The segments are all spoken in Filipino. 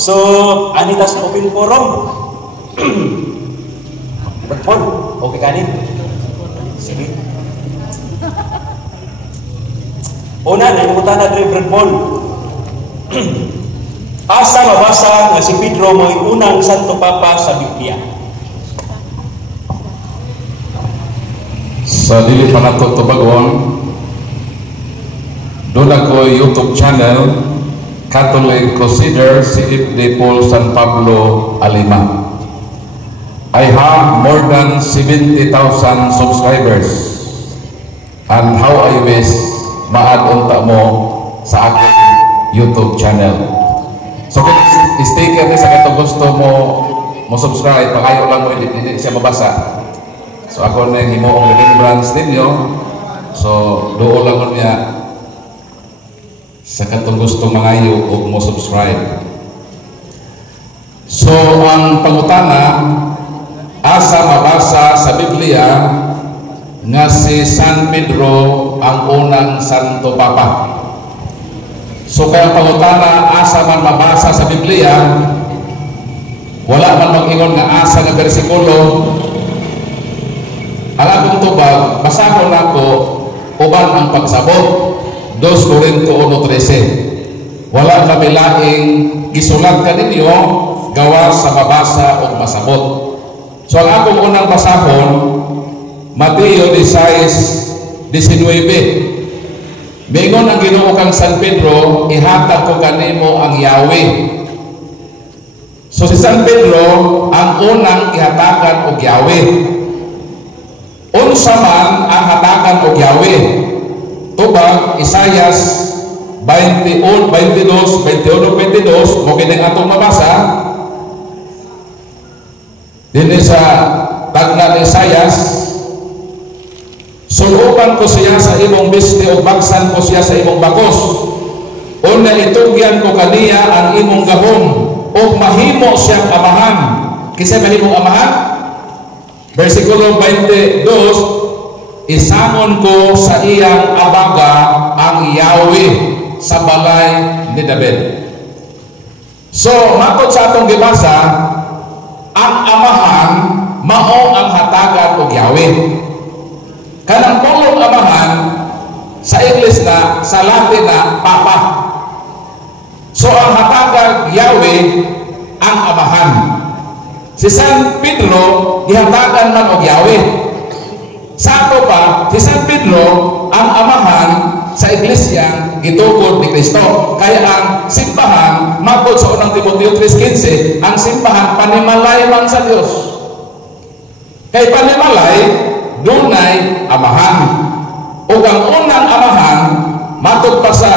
So, anitas open forum. Berpon, oke kanin. Sige. Una, naimutan na dre Berpon. Asa mabasa nga si Pedro mo'y unang Santo Papa sa Biblia? Sa dili pa nato tubagon, doon ako YouTube channel Catholic Crusader si Ibn Paul San Pablo Alima. I have more than 70,000 subscribers, and how I wish maad-unta mo sa aking YouTube channel. So kung sticker ni sa katong gusto mo subscribe, pakayo lang mo, hindi siya mabasa. So ako na himuong remembrance ninyo. So doon lang mo niya sa katong gusto mangayo o mo subscribe. So ang pangutana, asa mabasa sa Biblia nga si San Pedro ang unang Santo Papa? So kaya pangutana, asa man mabasa sa Biblia, wala man mag-ingon nga asa nga bersikulo. Ang akong tubag, basahon ako uban ang pagsabot 2 Corinto 1:13. Wala kami laing gisulat kaninyo gawa sa mabasa o masabot. So ang akong unang basahon, Mateo 16:19. Mingon ang Ginoo kang San Pedro, ihatag ko kanimo ang Yahweh. So si San Pedro ang unang ihatagan og Yahweh. Unsa man ang hatagan og Yahweh? Tubag Isaias 21:22 mo kining atong mabasa dinhi sa tagna ni Isaias. Sulupan ko siya sa imong biste o bagsan ko siya sa imong bakos. Una itugyan ko kaniya ang imong gahom o mahimo siyang amahan. Kisay mahimong amahan? Versikulo 22, isamon ko sa iyang abaga ang Yahweh sa balay ni David. So, matod sa atong gibasa, ang amahan mao ang hatagan og Yahweh. Kanang pulong amahan sa English na, sa Latin na Papa. So ang hatagan Yahweh ang amahan. Si San Pedro gihatagan man og Yahweh. Sa ato pa, si San Pedro ang amahan sa iglesia gitukod ni Kristo. Kaya ang simbahan, matod sa unang Timoteo 3:15, ang simbahan panimalay man sa Dios. Kay panimalay dunay amahan. O ang unang amahan, matod pa sa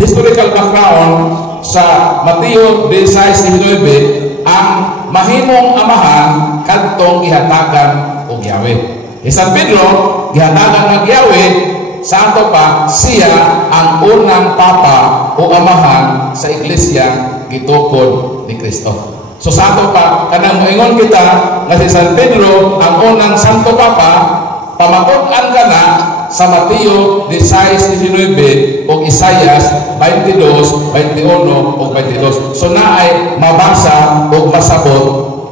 historical background sa Mateo 16:19, ang mahimong amahan kadtong gihatagan og Yahweh. San Pedro gihatagan og Yahweh, sa ato pa siya ang unang papa o amahan sa iglesia gitukod ni Kristo. So sa ato pa, kanang moingon kita nga si San Pedro ang unang Santo Papa, pamatud-an ka na sa Mateo 16:19 o Isaias 22:21 o 22. So naay mabasa o masabot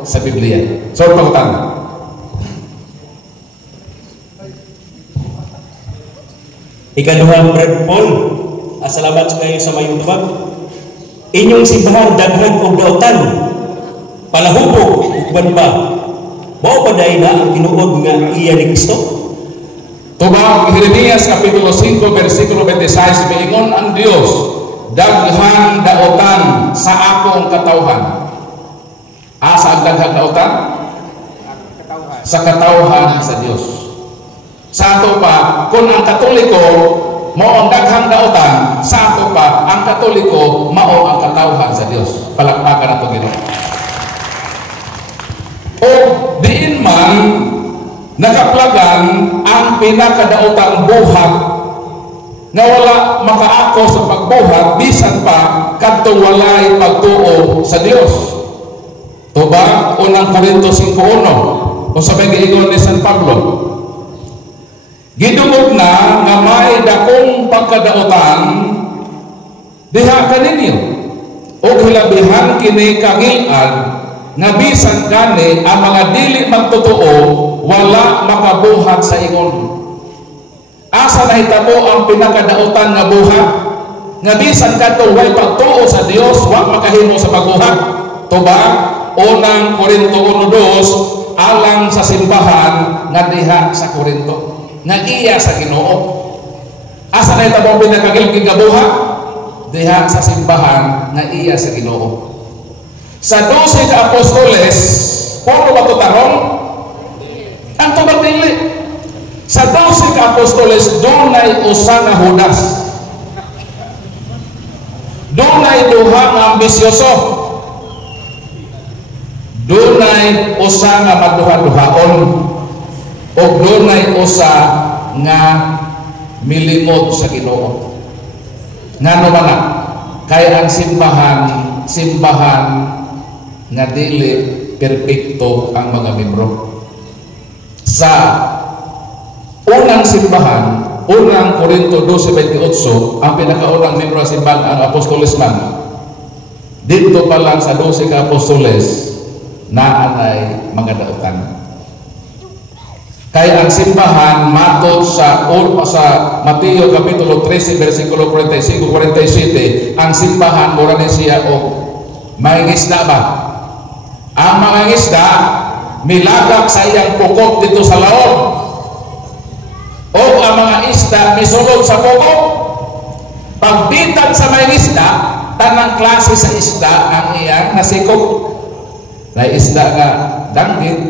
sa Biblia. So pangutan. Ikaduhang Brad Paul, salamat kayo sa mayong tubag. Inyong simbahan daghan og daotan, palahubog ug ba mao paday na ang tinuod nga iya ni Kristo. Tubag Jeremias kapitulo 5 versikulo 26, miingon ang Dios, daghan daotan sa akong katawhan. Asa ang daghang daotan? Sa katawhan sa Dios. Sa ato pa, kung ang Katoliko mao ang daghang daotan, sa ato pa ang Katoliko mao ang katawhan sa Dios. Palakpakan nato Ginoo. O diin man nakaplagan ang pinakadaotang buhat nga wala makaako sa pagbuhat bisan pa kadtong walay pagtuo sa Dios. Tubag unang Corinto 5:1 kung sabay giingon ni San Pablo, gidungog na nga may dakong pagkadaotan diha kaninyo, o hilabihan kini kagil-an nga bisan kani ang mga dili magtotoo wala makabuhat sa ingon. Asa nahitabo ang pinakadautan nga buhat nga bisan kadto way pagtuo sa Dios wa makahimo sa pagbuhat. Tuba unang Korinto 1:2 alang sa simbahan nga diha sa Korinto nga iya sa Ginoo. Asa nahitabo ang pinakagilgig nga buhat diha sa simbahan nga iya sa Ginoo. Sa 12 ka apostoles, puro ba ito tarong? Ang tubag dili. Sa 12 ka apostoles, dunay usa nga Judas. Dunay duha nga ambisyoso. Dunay usa nga maduha-duhaon. O dunay usa nga milimod sa Ginoo. Ngano man na? Kaya ang simbahan nga dili perpekto ang mga membro. Sa unang simbahan, unang Korinto 12:28, ang pinakaunang membro ng simbahan ang apostoles man. Dito pa lang sa 12 ka apostoles naanay mga dautan. Kaya ang simbahan matod sa Mateo kapitulo 13 versikulo 45-47, ang simbahan mura ni siya o may isda ba? Ang mga isda milagak sa iyang pukot dito sa laon. O ang mga isda misulod sa pukot. Pagbitag sa mga isda, tanang klase sa isda ang iyang nasikop. Na isda nga danggit,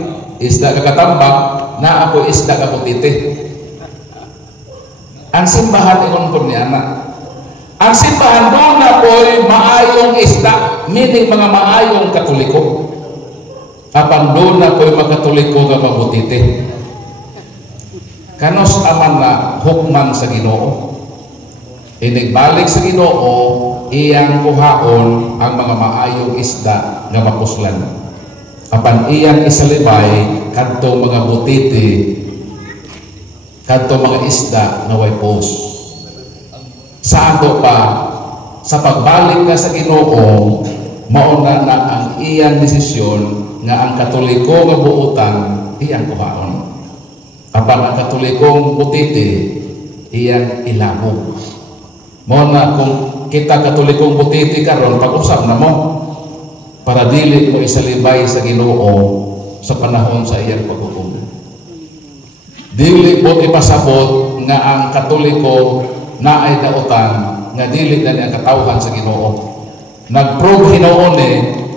isda nga katambak, na ako isda ka putiti. Ang simbahan ingon ko niya na. Ang simbahan doon na po'y maayong isda, meaning mga maayong Katoliko. Apan doon na po'y makatoliko nga mabutiti. Kanos aman na hukman sa Ginoo. Inigbalik sa Ginoo, iyang kuhaon ang mga maayong isda nga mapuslan. Apan iyang isalibay kadto mga butiti, kadto mga isda nga way pos. Sa ato pa, sa pagbalik na sa Ginoo, mauna na ang iyang desisyon nga ang Katoliko nga buutan iyang kuhaon. Apan ang Katolikong butiti iyang ilabo. Mauna kung kita Katolikong butiti karon pag-usap na mo para dili mo isalibay sa Ginoo sa panahon sa iyang paghukom. Dili mo ipasabot nga ang Katoliko na ay dautan nga dili na ang katawhan sa Ginoo. Nagprove hinuon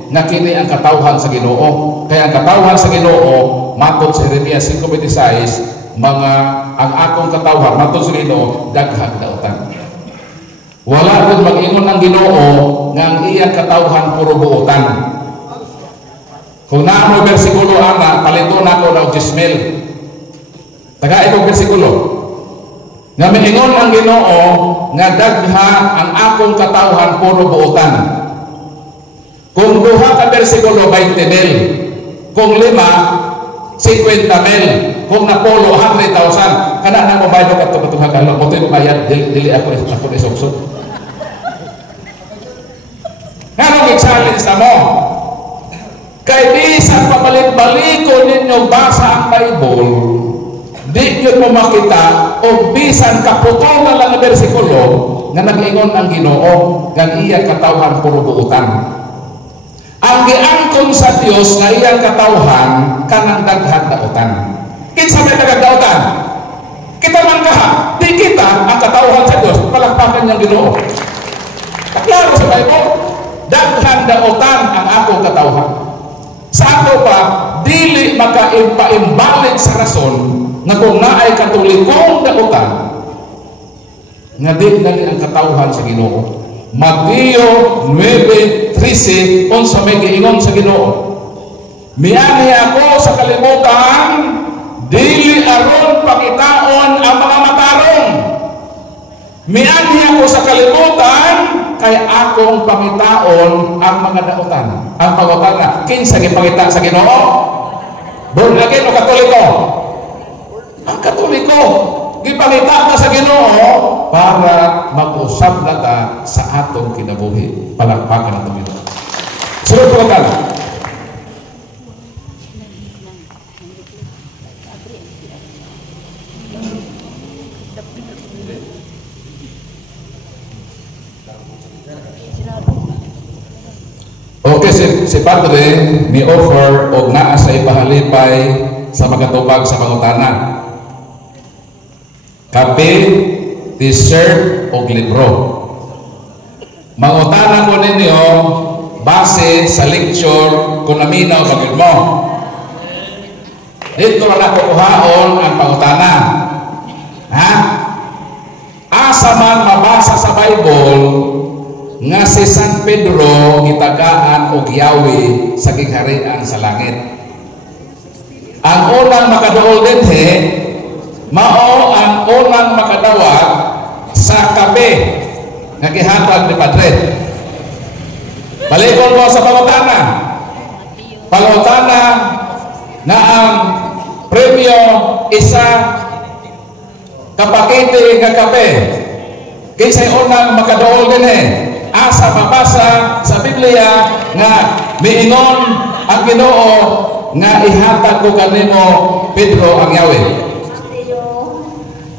nga kini ang katawhan sa Ginoo. Kaya ang katawhan sa Ginoo matod sa Jeremias 5:26, ang akong katawhan matod sa Ginoo daghang dautan. Wala gud mag-ingon ang Ginoo nga ang iyang katawhan puro buotan. Kung naa mo bersikulo ana, palito nako na og 10,000. Taga itong bersikulo. Nga miingon ang Ginoo nga dagha ang akong katawhan puro buotan. Kung duha ka bersikulo 20,000, kung 5 50,000, kung napolo 100,000, kana nang mabayad ka to ka kalo mo to bayad dili ako isuksod. Ngano gi-challenge na mo? Kay bisan pabalik-baliko ninyo basa ang Bible, di nyo mo makita o bisan kaputol na lang na bersikulo nga nag-ingon ang Ginoo nga iyang katawhan puro buutan. Ang giangkon sa Dios nga iyang katawhan kanang daghang dautan. Kinsa may nagdautan? Kita man kaha, di kita ang katawhan sa Dios, palakpakan niyang Ginoo. Klaro sa Bible, daghang dautan ang akong katawhan. Sa ako pa, dili makaimbalik sa rason nga kung naay Katolikong dautan nga di na ang katawhan sa Ginoo. Mateo 9:13 unsa may giingon sa Ginoo. Miani ako sa kalibutan dili aron pakitaon ang mga matarong. Miani ako sa kalibutan kay akong pangitaon ang mga dautan. Ang pangutan na kinsa gipangita sa Ginoo? Born again o Katoliko? Ang Katoliko gipangita ka sa Ginoo para mag-usab na ta sa atong kinabuhi. Palakpakan nato ito. Sunod ko ka. Okay, si Padre ni offer og naa sa ipahalipay sa makatubag sa pangutana. Kape, t-shirt o libro. Mangutana ko ninyo base sa lecture kung naminaw bagid mo. Dito na nakukuhaon ang pangutana. Ha? Asa man mabasa sa Bible nga si San Pedro gitagaan og Yahweh sa gigharian sa langit. Ang unang makaduol dinhi mao ang unang makadawat sa kape nga gihatag ni Padre. Balikon mo sa pangutana. Pangutana na ang premyo isa kapakete nga kape. Kinsay unang makaduol dinhi? Asa mabasa sa Biblia nga miingon ang Ginoo nga ihatag ko kanimo Pedro ang Yahweh.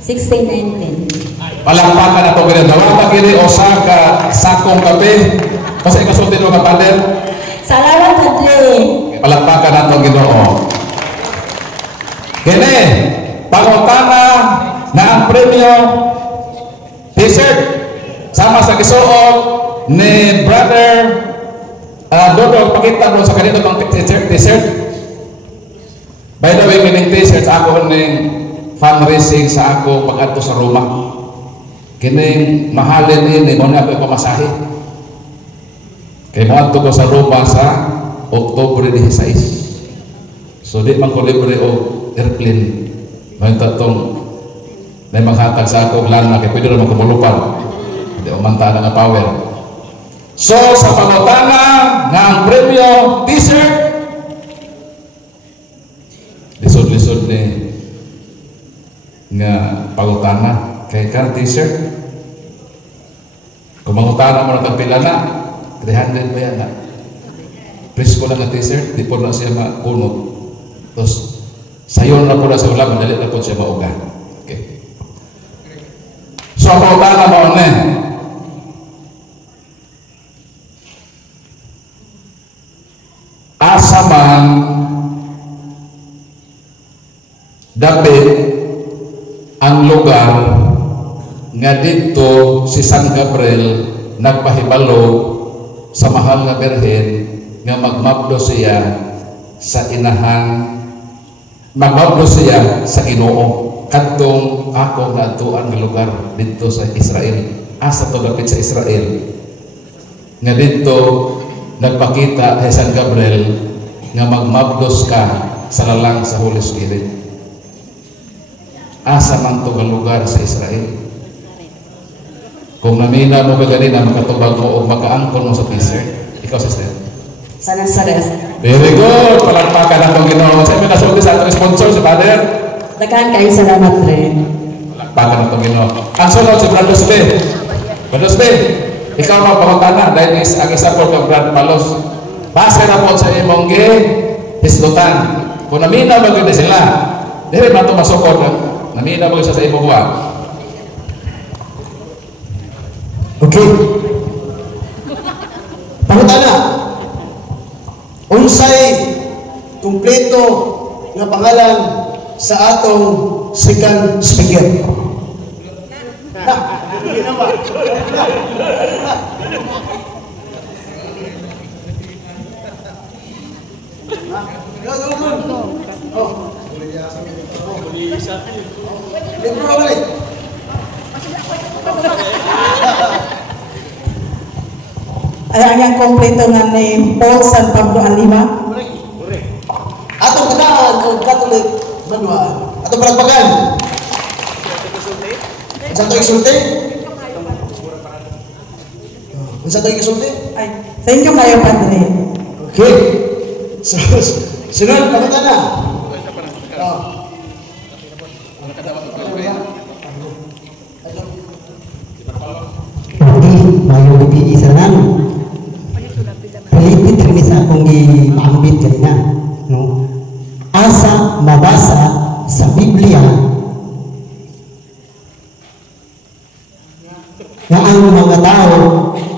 16:19. Palakpakan na ito ganyan. Nawala kini o sa sakong kape. Kasi ikasulti mo kapader. Salamat, Padre. Palakpakan na ito Ginoo. Kini, pangutana na ang premyo t-shirt sama sa gisuot ni brother Dodo, pakita doon sa kanito ng t-shirt. By the way, kining t-shirt ako ning fundraising sa ako pag-adto sa Roma. Kining mahalin ini mo na ako pamasahe. Kay mo adto ko sa Roma sa Oktubre 16. So di man ko libre o airplane. May tatong na maghatag sa ako lana kay pwede naman kumulupan. Hindi umanta na nga power. So sa pangutana nga ang premyo t-shirt lisod-lisod ni nga pangutana kay kan t-shirt kung mangutana mo na kapila na 300 ba yan na presko lang ang t-shirt di po na siya makunot tapos sayon na po na sa ulam madali na po siya mauga. Okay. So ang pangutana mo na asa man dapit ang lugar nga dito si San Gabriel nagpahibalo sa mahal nga Birhen nga magmabdo siya sa inahan, magmabdo siya sa Ginoo kadtong ako natuan nga lugar dito sa Israel. Asa to dapit sa Israel nga dito nagpakita kay San Gabriel nga magmabdos ka sa lalang sa Holy Spirit. Asa man to nga lugar sa Israel. Kung namina mo kaganina makatubag mo o makaangkon mo sa t-shirt, ikaw sister. Sa Nazaret. Very good. Palakpakan na itong Ginoo. Sa inyo nasulti sa atong sponsor si Father. Daghan kayo salamat, Padre. Palakpakan na itong Ginoo. Ang sunod si Brad Osbe. Brad Osbe, ikaw magpangutana dahil ang isa po kang Brad Palos. Base na po sa imong hisdutan. Kung namina maganda sila, dili man ito masukod. Namina maganda sa imong buwan. Okay. Pangutana. Unsay kumpleto nga pangalan sa atong second speaker? Ang yang kompleto nga ni Paul San Pablo Alima. Atong kanaan o Catholic manual. Atong palagpagan. Unsa to isulti? Unsa to isulti? Ay, thank you kayo, Padre. Okay. So, sunod, pangutana. maayong gabi sa namin. Related rin sa akong i-ambit kanina, no? Asa mabasa sa Biblia nga ang mga tao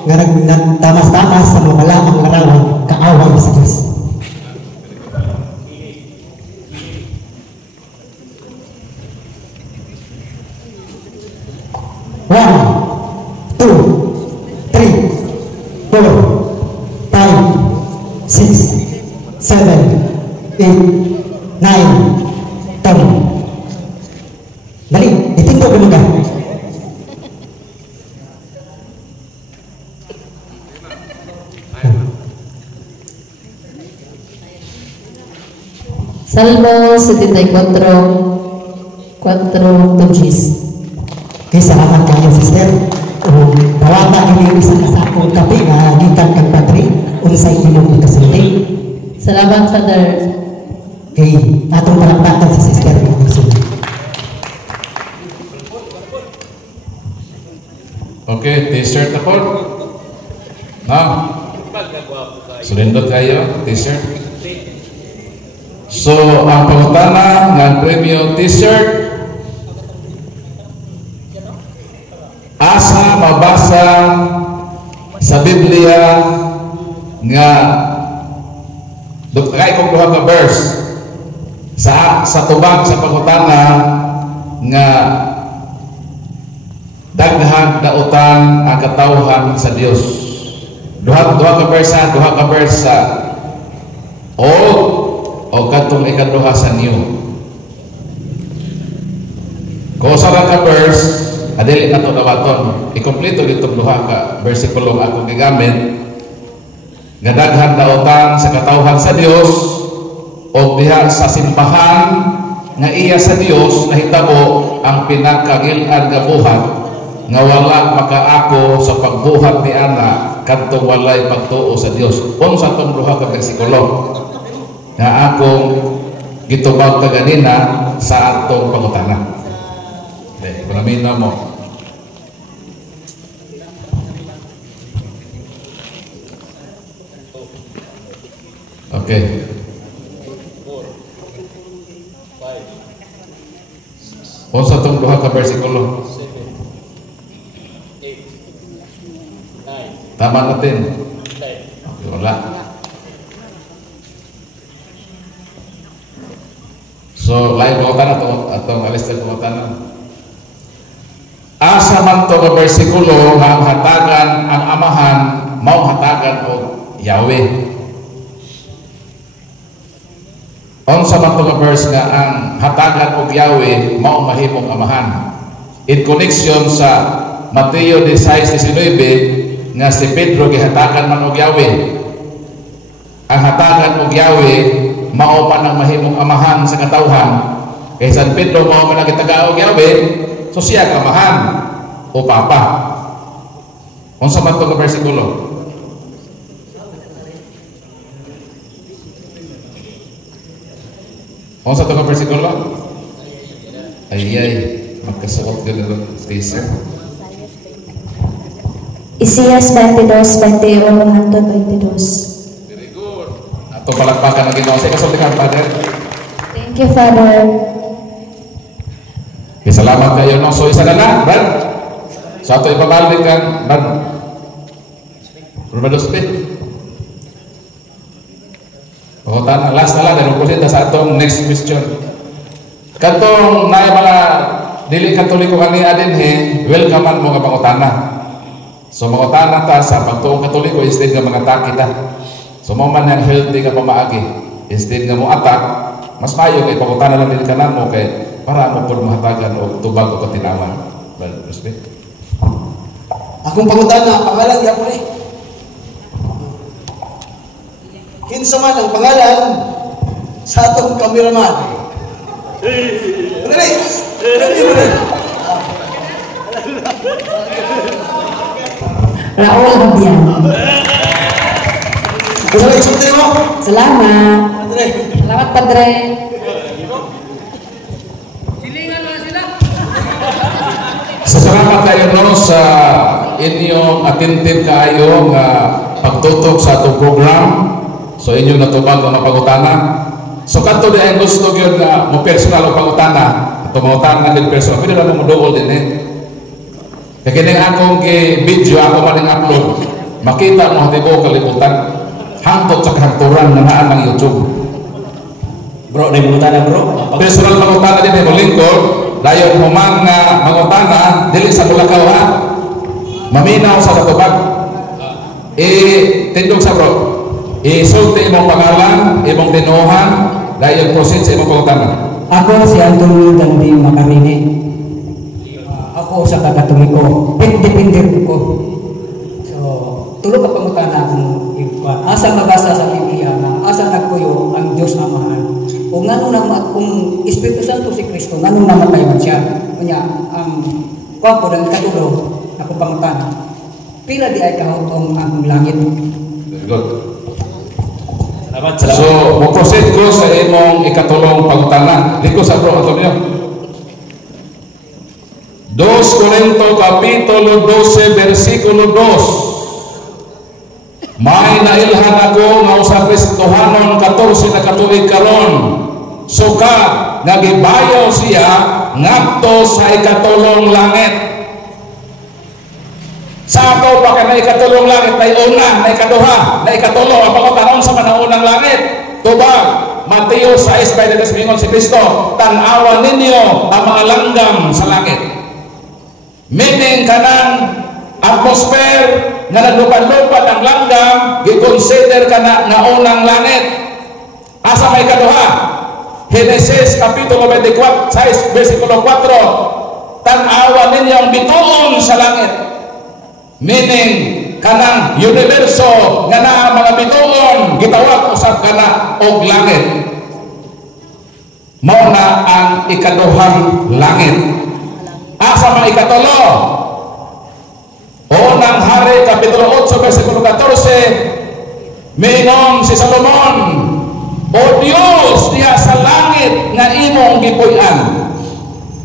nga nagtamas-tamas sa mga laang larawan kaaway sa Diyos. One, two, three, 4, 5, 6, 7, 8, 9, 10. Dali, itinto ko mga. Salmo 74, 4 tugis. Kay salamat kayo, sister. Tawata ini isa ka sa akong kape nga gikan kang padre unsay imong ikasulti. Salamat, Father. Kay atong palakpakan si sister nga nagsulti. Okay, t-shirt na po. No? Sulindot kayo, t-shirt. So, ang pangutana ng premyo t-shirt, asa mabasa sa Biblia nga kay kong duha ka verse sa tubag sa pangutana nga daghang dautan ang katawhan sa Dios. Duha ka verse sa Old o katong ikaduha sa New. Kung sa ka verse adili na ito nawaton, ikompleto itong duha ka versikulo nga akong gigamit nga daghang daotan sa katawhan sa Dios o diha sa simbahan nga iya sa Dios nahitabo ang pinakagil-an nga buhat nga wala makaako sa pagbuhat ni ana kadtong walay pagtuo sa Dios. Unsa tong duha ka bersikulo nga akong gitubag kaganina sa atong pangutana. Maraming na mo. Okay. Unsa tong duha ka bersikulo? Tama natin. Wala. So, lain pangutana to atong alis sa pangutana. Asa man to ka bersikulo nga ang hatagan ang amahan mao hatagan og Yahweh. Unsa man to ka verse nga ang hatagan og Yahweh mao mahimong amahan. In connection sa Mateo 16:19 nga si Pedro gihatagan man og Yahweh. Ang hatagan og Yahweh mao man ang mahimong amahan sa katawhan. Kay San Pedro mao man ang gitaga og Yahweh, so siya amahan o papa. Unsa man to ka bersikulo? Unsa to ka bersikulo? Ay, magkasuot ka lang, Stacy. Isaias 22, 21 hangtod 22. Very good. Ato palakpakan na Ginoo. Sa kasultihan, Father. Thank you, Father. Okay, salamat kayo. No? So, isa na lang, Brad. So, ato ipabalik kang, Brad. Brad Speed. Pangutan, last na lang, dahil po sa atong next question. Katong na mga dili katoliko kaniya din welcome man mo nga pangutana. So mangutana ta sa pagtuong katoliko instead nga mga atake ta. So mo man ang healthy nga pamaagi. Instead nga mo attack, mas mayo kay pangutana lang din kanamo kay para mo pud mahatagan og tubag o katinawan. Well, respect. Akong pangutana, pangalan gyapon ni. Kinsa man ang pangalan sa atong cameraman? Dali. Raul Habian. Dali, sulti mo. Salamat. Dali. Salamat, Padre. Salamat kayo no sa inyong attentive kaayo nga pagtutok sa atong program. So inyo natubag ang mapagutana. So kanto di ay gusto gyud nga mo personal og pangutana. Ato mangutana din personal. Pwede ra mo duol din Kaya kini akong video ako man upload. Makita mo hatibo kalibutan. Hangtod sa kahangturan na naan ng YouTube. Bro, na mangutana bro. Personal mangutana din mo lingkod. Dayon human nga mangutana dili sa Bulacau ha. Maminaw sa katubag. Tindog sa bro. Isulti imong pangalan, imong tinuhan, dayon proceed sa imong pangutana. Ako si Antonio Dandi Macarini. Ako sa kagatumiko. Depender ko. So, tulog ka pangutana kung asa magasa sa Biblia na asa nagpuyo ang Diyos Amahan. O ngano naman kung Espiritu Santo si Kristo, ngano namatay man siya. Kunya, ang kwapo ng katulog, ako pangutana. Pila di ay kahutong ang langit. Very good. Salamat. So, mo-proceed ko sa imong ikatulong pangutana. Liko sa bro Antonio. 2 Corinto kapitulo 12 versikulo 2. May nailhan ako nga usa Kristohanon 14 na katuig karon. Suka nga gibayaw siya ngadto sa ikatulong langit. Sa ato pa ka na ikatulong langit na una, na ikaduha, na ikatulo ang pangutanon sa manaunang langit. Tubag Mateo 6:23 mingon si Kristo, tan-awan ninyo ang mga langgam sa langit. Meaning kanang atmosphere nga naglupan-lupan ang langgam, gi-consider ka na nga unang langit. Asa may kaduha? Genesis kapitulo 24, 6 versikulo 4. Tan-awan ninyo ang bituon sa langit. Meaning kanang universo nga naa mga bituon gitawag usab kana og langit. Mao na ang ikaduhang langit. Asa mga ikatulo? Unang Hari kapitulo 8 versikulo 14, mingon si Solomon, O Dios diha sa langit nga imong gipuy-an.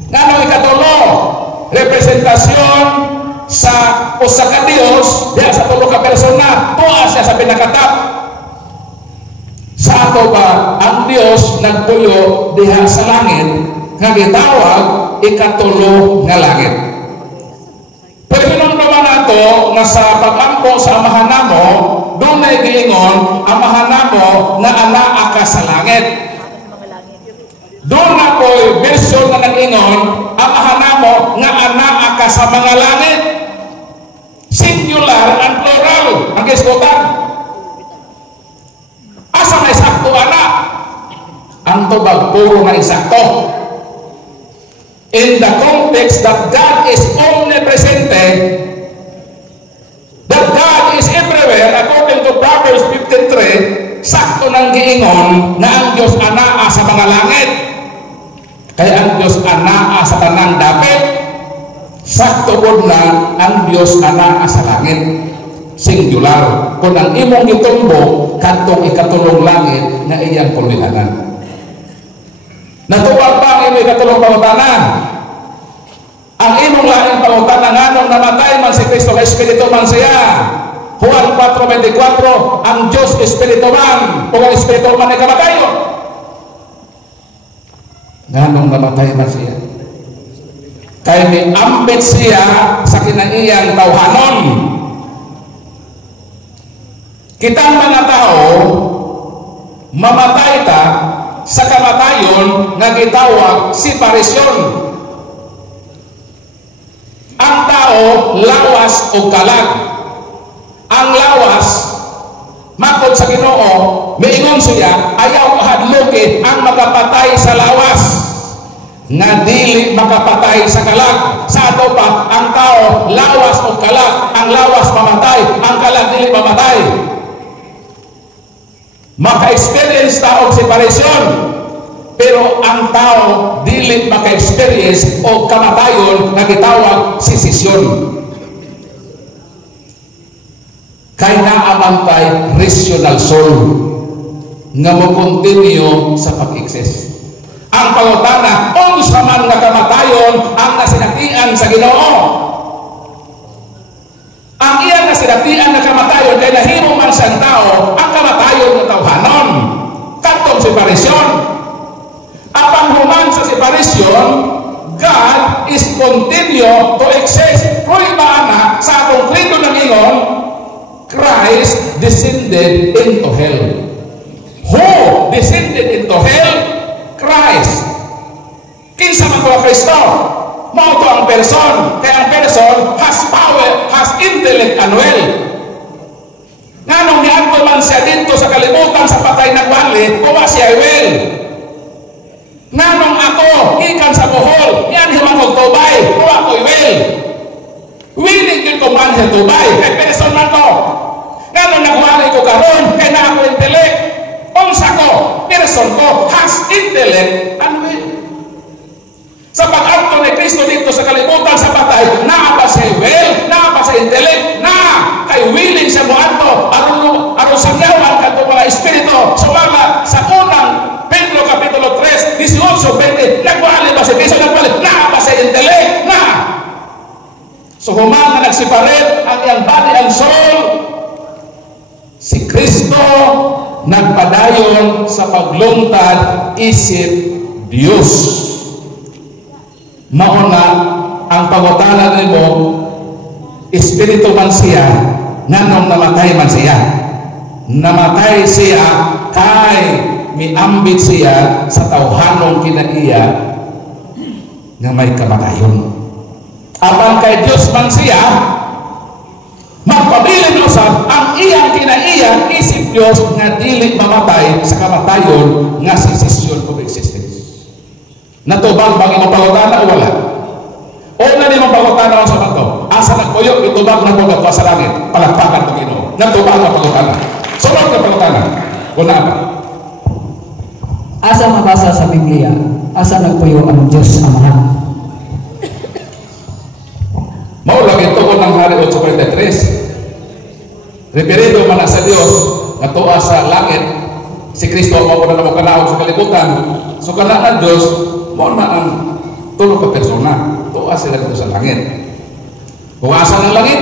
Ngano ikatulo? Representasyon sa usa ka Dios diha sa tulo ka persona, tuwa siya sa pinakatap. Sa ato ba ang Dios nagpuyo diha sa langit nga gitawag ikatulo nga langit. Pero hinumduman nato nga sa pag-ampo sa amahan namo, dunay giingon amahan namo nga anaa ka sa langit. Doon na po'y version na nag-ingon amahan namo nga anaa ka sa mga langit. Singular and plural ang iskutan. Asa may sakto anak? Ang tubag puro na isakto. In the context that God is omnipresent, that God is everywhere, according to Proverbs 15:3, sakto nang giingon na ang Diyos anaa sa mga langit. Kaya ang Diyos anaa sa tanang dapit, sakto po na ang Diyos anaa sa langit. Singular. Kung ang imong itumbo, katong ikatulong langit na iyang pulminanan. Natuwag pa ang imong ikatulong pangutanan. Ang imong laing pangutanan nganong namatay man si Kristo kay Espiritu man siya. Juan 4:24, ang Diyos Espiritu man, o ang Espiritu man ay kamatayo. Nganong namatay man siya? Kaya may ambit siya sa kinaiyang tawhanon. Kitang mga tao, mamatay ta sa kamatayon nga gitawag separasyon. Ang tao lawas o kalag. Ang lawas makod sa Ginoo, miingon siya ayaw hadluki ang makapatay sa lawas nga dili makapatay sa kalag. Sa ato pa ang tao lawas o kalag. Ang lawas mamatay, ang kalag dili mamatay. Maka-experience ta og separasyon, pero ang tao dili maka-experience og kamatayon nga gitawag sesisyon. Kay naamantay rational soul nga mo-continue sa pag-exist. Ang pangutana, unsa man nga kamatayon ang nasinatian sa Ginoo? Ang iya nga sinatian na kamatayon kay nahimo man siyang tao, ang kamatayon nga tawhanon. Katong separasyon. Apan human sa separasyon, God is continue to exist. Pruiba ana sa atong credo ng ingon, Christ descended into hell. Who descended into hell? Christ. Kinsa man ko Kristo? Mao to ang person. Kaya ang person has power, has intellect and will. Nganong niadto man siya dito sa kalibutan sa patay na wali, kuha siya will. Nganong ako, ikan sa Bohol, yan himang kong tubay, kuha ko will. Willing din ko man siya tubay, kay person man ko. Nganong nagwali ko karon, kay na ako intellect. Unsa ko, person ko has intellect and will. Sa pag-adto ni Kristo dito sa kalibutan sa patay, naa ba siya will, naa ba siya intellect, kay willing siya mo adto aron sa yawan kadto mga espiritu sumama sa unang Pedro kapitulo 3 18:20 nagwali ba si Kristo, nagwali, naa ba siya intellect, so human na nagseparate ang iyang body and soul, si Kristo nagpadayon sa paglungtad isip Dios. Mauna ang pangutana nimo, espiritu man siya, nganong namatay man siya. Namatay siya kay miambit siya sa tawhanong kinaiya nga may kamatayon. Apan kay Dios man siya, magpabilin usab ang iyang kinaiya isip Dios nga dili mamatay sa kamatayon nga cessation of existence. Natubang bang imong pangutana o wala? O na ni mong pangutana sa bato? Asa nagpuyo, itubang na po sa langit. Palagpakan ng Ginoo. Natubang na pangutana. Sunod na pangutana. Una ba? Asa mabasa sa Biblia, asa nagpuyo ang Diyos Amahan? Maulag ito ko ng hari 8:43. Referido man sa Dios nga tuwa sa langit, si Kristo mo na mo kanaog sa kalibutan. So kanaan Dios mo na ang tulo ka persona. Tuwa sila dito sa langit. Kung asa ng langit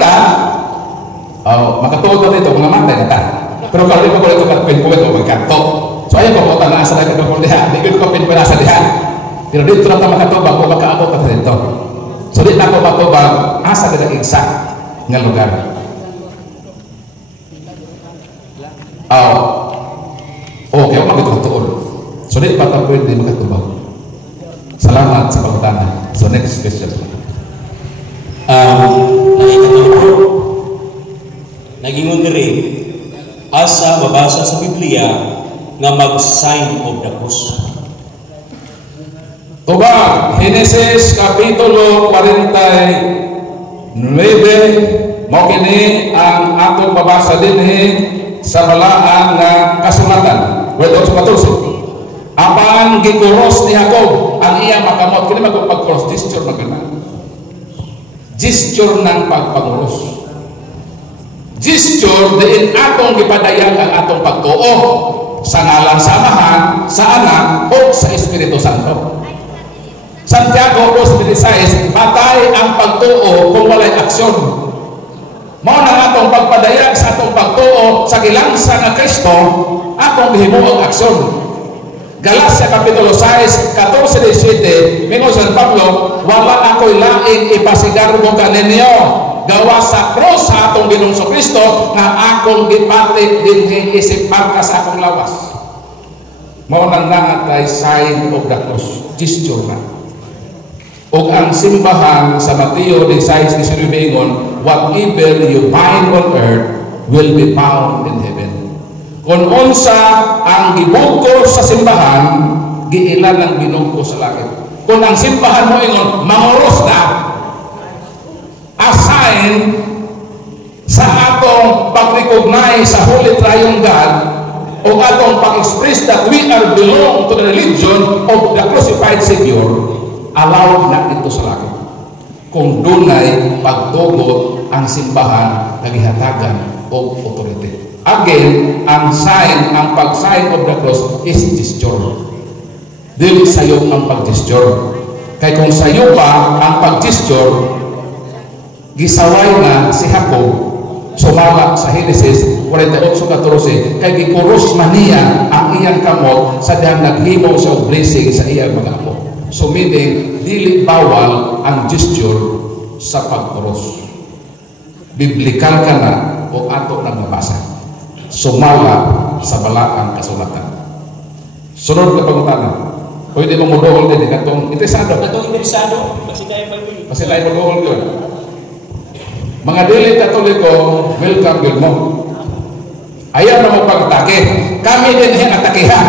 makatuod na dito mga matay na ta. Pero kalau di mo ko ito katpin-puwet o magkanto. So ayaw ko po na asa na ito kung diha. Di ko kapin pa nasa diha. Pero dito na ta makatubag kung makaabot na dito. So di na ako matubag asa na igsa nga lugar. Okay, ako magkatuon. So di pa ta pwede makatubag. Salamat sa pagtana. So next question. Nagingon diri asa mabasa sa Biblia nga mag-sign of the cross. Tubag, Genesis kapitulo 49. Mo kini ang atong babasa dinhi sa balaan nga kasulatan. Wala sa matusok. Apan gikuros ni Jacob ang iyang makamot, kini magpag-cross gesture magana. Gesture ng pagpanguros. Gesture diin atong gipadayag ang atong pagtuo sa ngalan sa Amahan, sa Anak o sa Espiritu Santo. Santiago 2:16, patay ang pagtuo kung walay aksyon. Mao na atong pagpadayag sa atong pagtuo sa gilangsa nga Kristo, atong gihimuong aksyon. Galacia kapitulo 6, 14-17, mingon San Pablo, wala ako'y laing ipasigarbo kaninyo, gawa sa cross sa atong Ginoong Kristo nga akong gipati dinhi isip marka sa akong lawas. Mao nang nangatay sign of the cross, gesture na. Og ang simbahan sa Mateo 16:19 ingon, whatever you bind on earth will be bound in heaven. Kung unsa ang gibugko sa simbahan, giilan ang binugko sa langit. Kung ang simbahan mo ingon, manguros na, assign sa atong pag-recognize sa Holy Triune God o atong pag-express that we are belong to the religion of the crucified Savior, allowed na ito sa langit. Kung dunay pagtugot ang simbahan nagihatagan o authority. Again, ang sign, ang pag-sign of the cross is gesture. Dili sayo ang pag-gesture. Kaya kung sayo pa ang pag-gesture, gisaway na si Jacob sumala sa Genesis 48:14 kay gikuros man niya ang iyang kamot sa dihang naghimo sa blessing sa iyang mga apo. So meaning dili bawal ang gesture sa pagkuros. Biblikal ka na o ato nang nabasa. Sumala sa balaang kasulatan. Sunod ka pangutana. Pwede mo modohol din katong interesado. Katong interesado, kasi kaya pa yun. Kasi lain modohol yun. Mga dili Katoliko, welcome yun mo. Ayaw na magpag-atake. Kami din atakihan.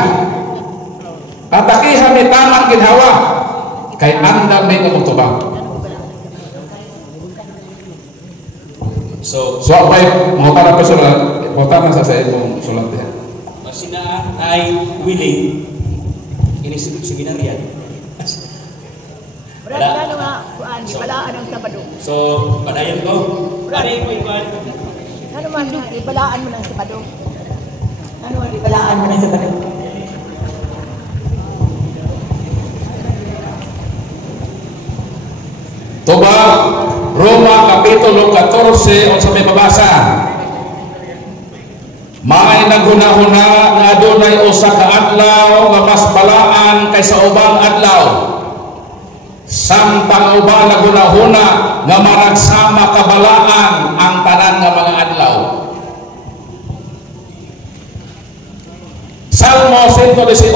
Atakihan ni tamang ginhawa. Kay andam may utubang. So, apay, mutana pa sulat. Mutana sa imong sulat diha. Masina ay willing ini seminaryan. Wala na nga kuan di balaan ang Sabado. So, padayon ko. Padayon ko ikuan. Ano man di balaan mo ng Sabado? Ano di balaan mo ng Sabado? Tuba, Roma Kapitulo 14 unsa may mabasa. Maay naghuna-huna nga adunay usa ka adlaw nga mas balaan kaysa ubang adlaw. Samtang uban naghuna-huna nga managsama kabalaan ang tanan nga mga adlaw. Salmo 118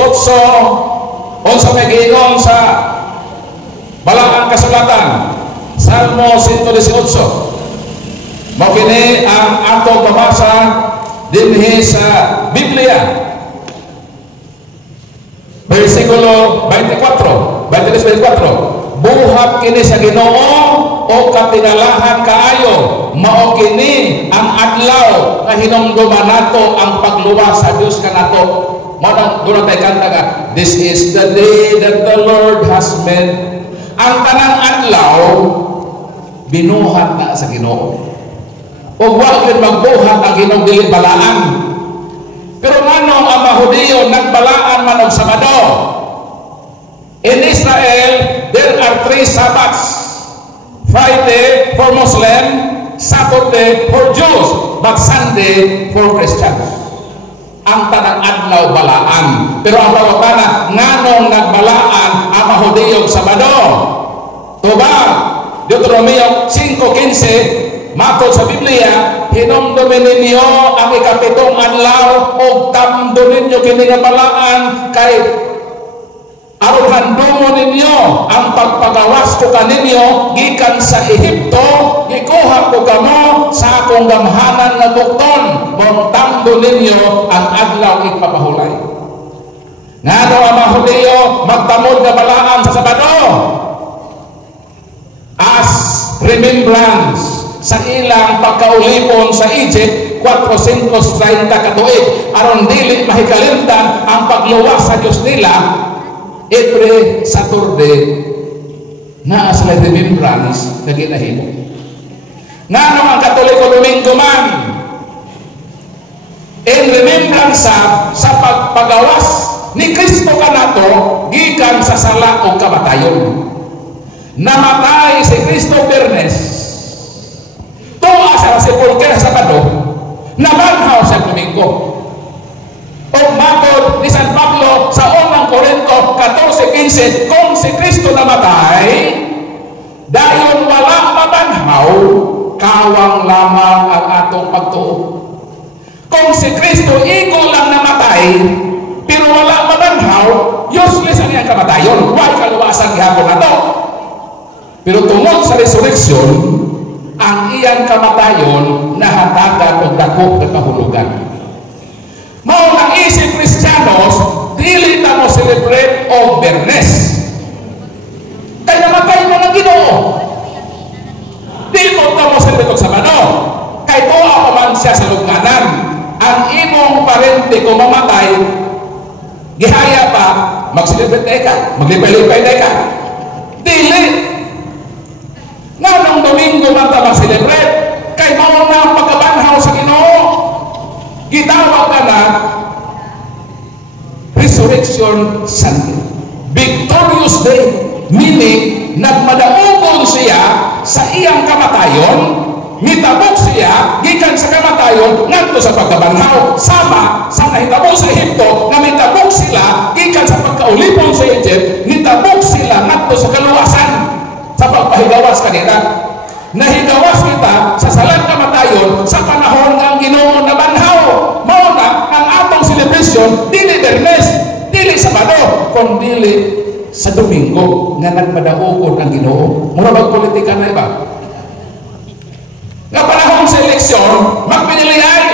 unsa may giingon sa balaang kasulatan. Salmo 118. Mao kini ang atong babasa dinhi sa Biblia. Versikulo 23-24. Buhat kini sa Ginoo o katingalahan kaayo, mao kini ang adlaw nga hinumduman nato ang pagluwas sa Dios kanato. Mao nang dunay tay kanta nga, this is the day that the Lord has made. Ang tanang adlaw binuhat na sa Ginoo. O wa gyud magbuhat ang Ginoo dili balaan. Pero nganong ang mga Hudiyo nagbalaan man og Sabado? In Israel, there are 3 Sabbaths. Friday for Muslim, Saturday for Jews, but Sunday for Christians. Ang tanang adlaw balaan. Pero ang pangutana, nganong nagbalaan ang mga Hudiyo og Sabado? Tuba, Deuteronomio 5:15, matod sa Biblia, hinumdumin ninyo ang ikapitong adlaw o tamdo ninyo kini nga balaan kay aron handumon ninyo ang pagpagawas ko kaninyo gikan sa Ehipto, gikuha ko kamo sa akong gamhanan nga bukton, mong tamdo ninyo ang adlaw ipapahulay. Ngano ang mga Hudiyo magtamod nga balaan sa Sabado? As remembrance sa ilang pagkaulipon sa Egypt 430 katuig aron dili mahikalimtan ang pagluwas sa Dios nila. Every Saturday na sa remembrance na ginahimo. Ngano ang Katoliko Domingo man? In remembrance sa pagpagawas ni Kristo kanato gikan sa sala o kamatayon. Namatay si Kristo Bernes. Tuwa sa sepulkera sa Sabado, nabanhaw sa Domingo. O matod ni San Pablo sa unang Korinto 14:15, kung si Kristo namatay, dayon wala mabanhaw, kawang lamang ang atong pagtuo. Kung si Kristo igo lang namatay, pero wala mabanhaw, useless ang iyang kamatayon. Why kaluwasan gihapon nato? Pero tungod sa resurrection, ang iyang kamatayon nahatagan og dako nga kahulugan. Mao nang isip Kristiyanos, dili ta mo celebrate og Bernes. Kay namatay mo ng Ginoo. Dili mo ta mo celebrate og Sabado. Kay tuwa pa man siya sa lugnanan. Ang imong parente kung mamatay, gihaya pa, mag-celebrate ka, maglipay-lipay ka. Dili. Nganong Domingo man ta mag-celebrate? Kay mao na ang pagkabanhaw sa Ginoo. Gitawag ka na Resurrection Sunday, Victorious Day, meaning nagmadaugon siya sa iyang kamatayon mitabok siya gikan sa kamatayon ngadto sa pagkabanhaw, sama sa nahitabo sa Ehipto nga mitabok sila gikan sa pagkaulipon sa Egypt, mitabok sila ngadto sa kaluwasan sa pagpahigawas kanila. Nahigawas kita sa salang kamatayon sa panahon ng Ginoo na banhaw. Mao na ang atong celebration dili Bernes, dili Sabado, kon dili sa Domingo nga nagpadaukod ang Ginoo. Mura bang politika na iba? Nga panahon sa eleksyon, magpiniliay.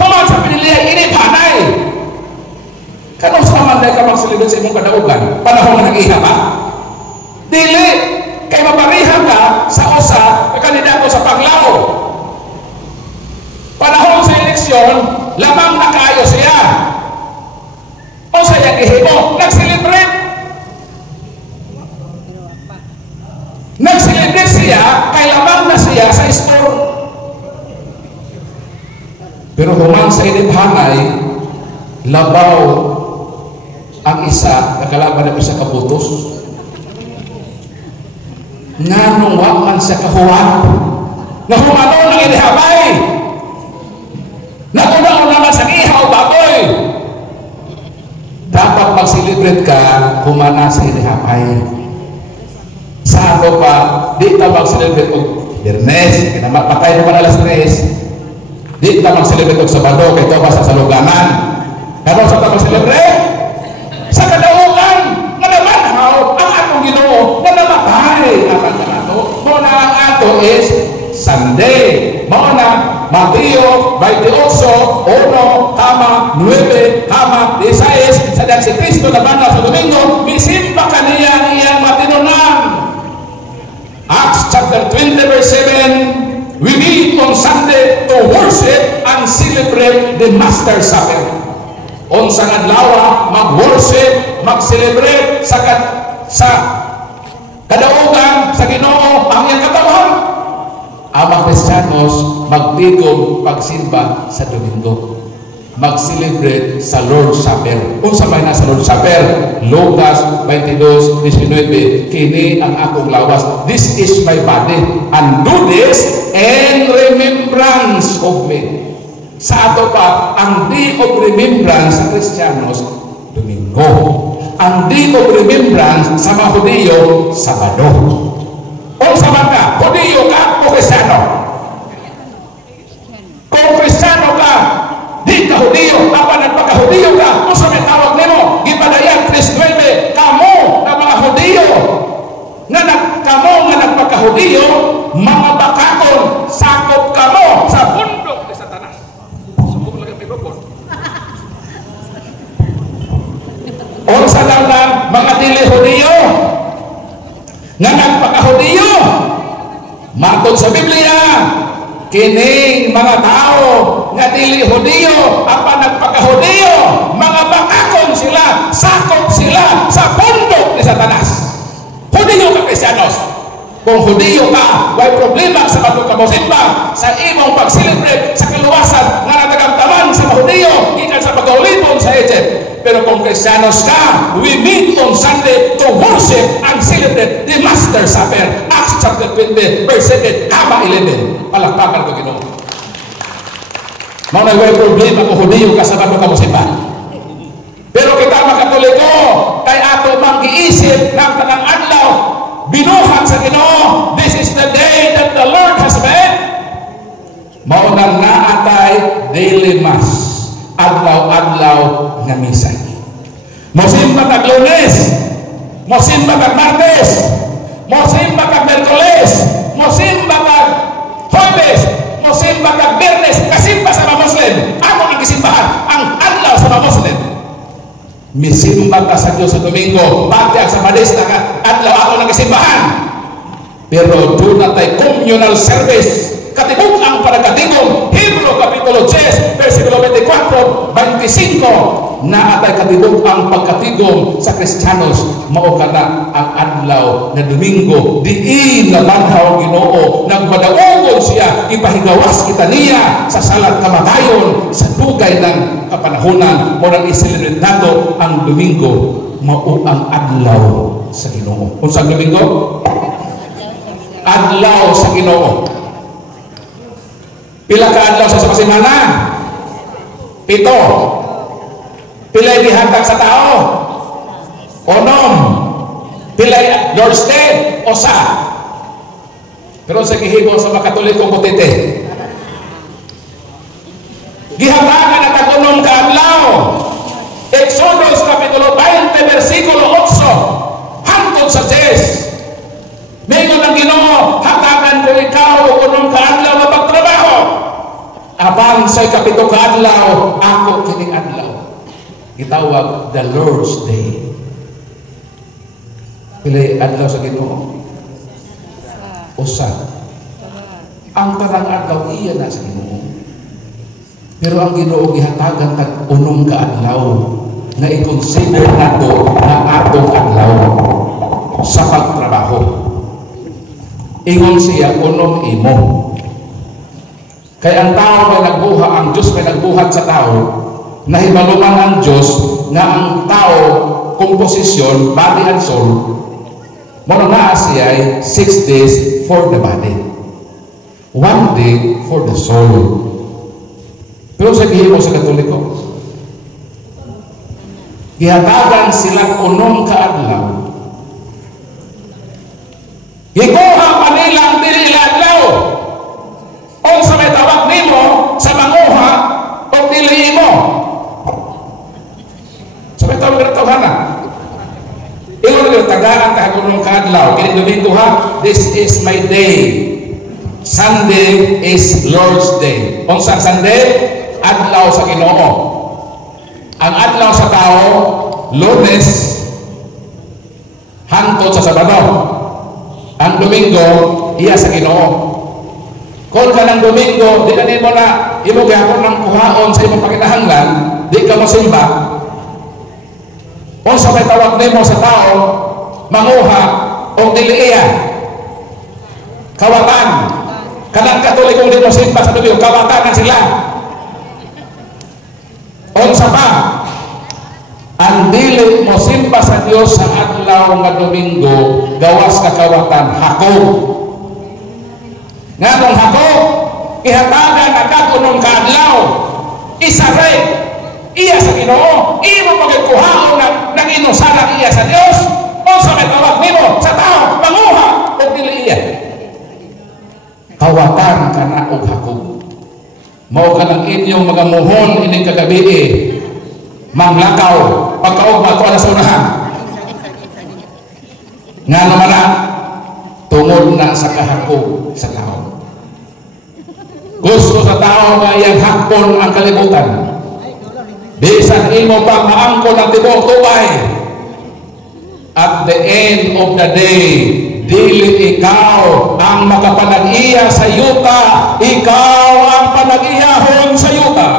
Tuman sa piniliay, iniphanay. Kanong sa manday ka magsilibot sa imong kadaugan? Panahon na nag-iha ka? Dili. Kay maparihan ka sa usa, kandidato sa Panglao. Panahon sa eleksyon, lamang na kayo siya. O sa iyang ihimo, nag-celebrate. Nag-celebrate siya, kay lamang na siya sa store. Pero human sa iniphanay, labaw ang isa, nakalaban ng isa kaputos. Nganong wa man siya kahuwat na humano ng inihabay na una-una man sa ihaw baboy. Dapat mag-celebrate ka humana sa inihabay. Sa ato pa di ta mag-celebrate og Biyernes, patay naman alas 3. Di ta mag-celebrate og Sabado kay to ba sa saluganan. Kano sa ta mag-celebrate sa kadaugan nga nabanhaw ang atong Ginoo na namatay apan kanato. Mo na ang ato is Sunday. Mo na Mateo 28, 1, 9, 16 sa dang si Kristo na banda sa Domingo, misimba kaniya iyang matinunan. Acts chapter 20 verse 7, we meet on Sunday to worship and celebrate the Master Supper. Unsang adlaw mag-worship, mag-celebrate sa kadaugan sa Ginoo ang iyang katawan. Ang mga Kristiyanos magtigom pagsimba sa Domingo, mag-celebrate sa Lord's Supper. Unsa may na sa Lord's Supper? Lucas 22:19, kini ang akong lawas. This is my body, and do this in remembrance of me. Sa ato pa, ang Day of Remembrance sa Kristiyanos, Domingo. Ang Day of Remembrance sa mga Hudiyo, Sabado. O sa mga, Hudiyo ka o Kristiyano? Kung Kristiyano ka, di ka Hudiyo, apa nagpaka-Hudiyo ka, o sa may tawag nimo, gipadayan, 3:9, kamo na mga Hudiyo, kamo nga nagpaka-Hudiyo, mga bakakon, sakop kamo sa bundok ni Satanas. Subok lang ang mikrofon. O sa lang mga dili Hudiyo, nga nagpaka-Hudiyo, matod sa Biblia, kining mga tao nga dili Hudiyo, apa nagpaka-Hudiyo, mga bakakon sila, sakop sila sa bundok ni Satanas. Hudiyo ka Kristiyanos. Kung Hudiyo ka, may problema sa pagkamusimba, sa imong pag-celebrate sa kaluwasan nga natagamtaman sa Hudiyo, gikan sa pag-ulipon sa Egypt. Pero kung Kristiyanos ka, we meet on Sunday to worship and celebrate the Master Supper. Acts chapter 20, verse 7, kama 11. Palakpakan ko Ginoo. Mao na may problema kung Hudiyo ka sa pagkamusimba. Pero kita mga Katoliko, kay ato mang giisip ng tanang adlaw, binuhat sa Ginoo, this is the day that the Lord has made. Mao na naatay daily mass, adlaw-adlaw nga misa. Mosimba kag Lunes, mosimba kag Martes, mosimba kag Miyerkules, mosimba kag Huwebes, mosimba kag Biyernes, kasimba sa mga Muslim. Ako ang gisimbahan, ang adlaw sa mga Muslim. Misimba ka sa Diyos sa Domingo, pati sa Madista ka, adlaw ako nagsimbahan. Pero doon na tayo communal service, katibuk ang panagkatigong, Hebrew Kapitulo 10, versikulo 24, 25, na atay katibuk ang pagkatigong sa Kristiyanos, mao ka na ang adlaw na Domingo, diin na banhaw Ginoo, nagmadaugon siya, ipahigawas kita niya sa salat kamatayon, sa dugay ng kapanahonan, mo nang isilibrate nato ang Domingo, mao ang adlaw sa Ginoo. Unsang Domingo? Adlaw sa Ginoo. Pila ka adlaw sa semana? 7. Pila gihatag sa tao? 6. Pila Lord's Day? 1. Pero sa gihimo sa mga Katolikong butite, gihatagan at agunom ka adlaw. Exodus Kapitulo 20 versikulo 8 hangtod sa 10. Mingon ang Ginoo, hatagan ko ikaw o unong ka adlaw na pagtrabaho. Abang sa'y kapito ka adlaw, ako kining adlaw. Gitawag the Lord's Day. Pilay adlaw sa Ginoo. Usa. Ang tarang adlaw iya na sa Ginoo. Pero ang Ginoo gihatagan tag unong ka adlaw na i-consider nato na atong adlaw sa pagtrabaho. Ingon siya unong imo. Kaya ang tao may nagbuha, ang Diyos may nagbuhat sa tao, nahibaluman ang Diyos na ang tao, komposisyon, body and soul, muna na siya ay 6 days for the body, 1 day for the soul. Pero sa gihimo sa Katoliko, gihatagan sila unong kaadlaw. Hikuha pa nilang dili adlaw. O sa may tawag nimo sa manguha o dili mo. Sa may tawag na tawhana. Ingon nila tagaan ka unong kaadlaw. Kini Domingo ha, this is my day. Sunday is Lord's Day. Unsang Sunday? Adlaw sa Ginoo. Ang adlaw sa tao, Lunes hangtod sa Sabado. Ang Domingo iya sa Ginoo. Kung ka ng Domingo, di na nimo na imo gyapon ng kuhaon sa imong pakinahanglan, di ka mosimba. O sa may tawag nimo sa tao, manguha o dili iya. Kawatan. Kanang Katolikong di mo simba sa Domingo, kawatan na sila. Unsa pa, ang dili mo simba sa Dios sa adlaw nga Domingo, gawas ka kawatan hako. Nganong hako, ihatagan agad unong kaadlaw, isaray iya sa Ginoo, imo pagkuhaon ng inusalang iya sa Dios. Unsa may tawag nimo sa tao, manguha o dili iya. Kawatan ka na og hako. Mao ka ng inyong mga muhon ining kagabi manglakaw pagkaugma ko sa unahan. Nga naman na tungod na sa kahako sa tao. Gusto sa tao nga iyang hakpon ang kalibutan. Bisan imo pa maangkon ang tibuok tubay. At the end of the day, dili ikaw ang makapanag-iya sa yuta, ikaw ang panag-iyahon sa yuta.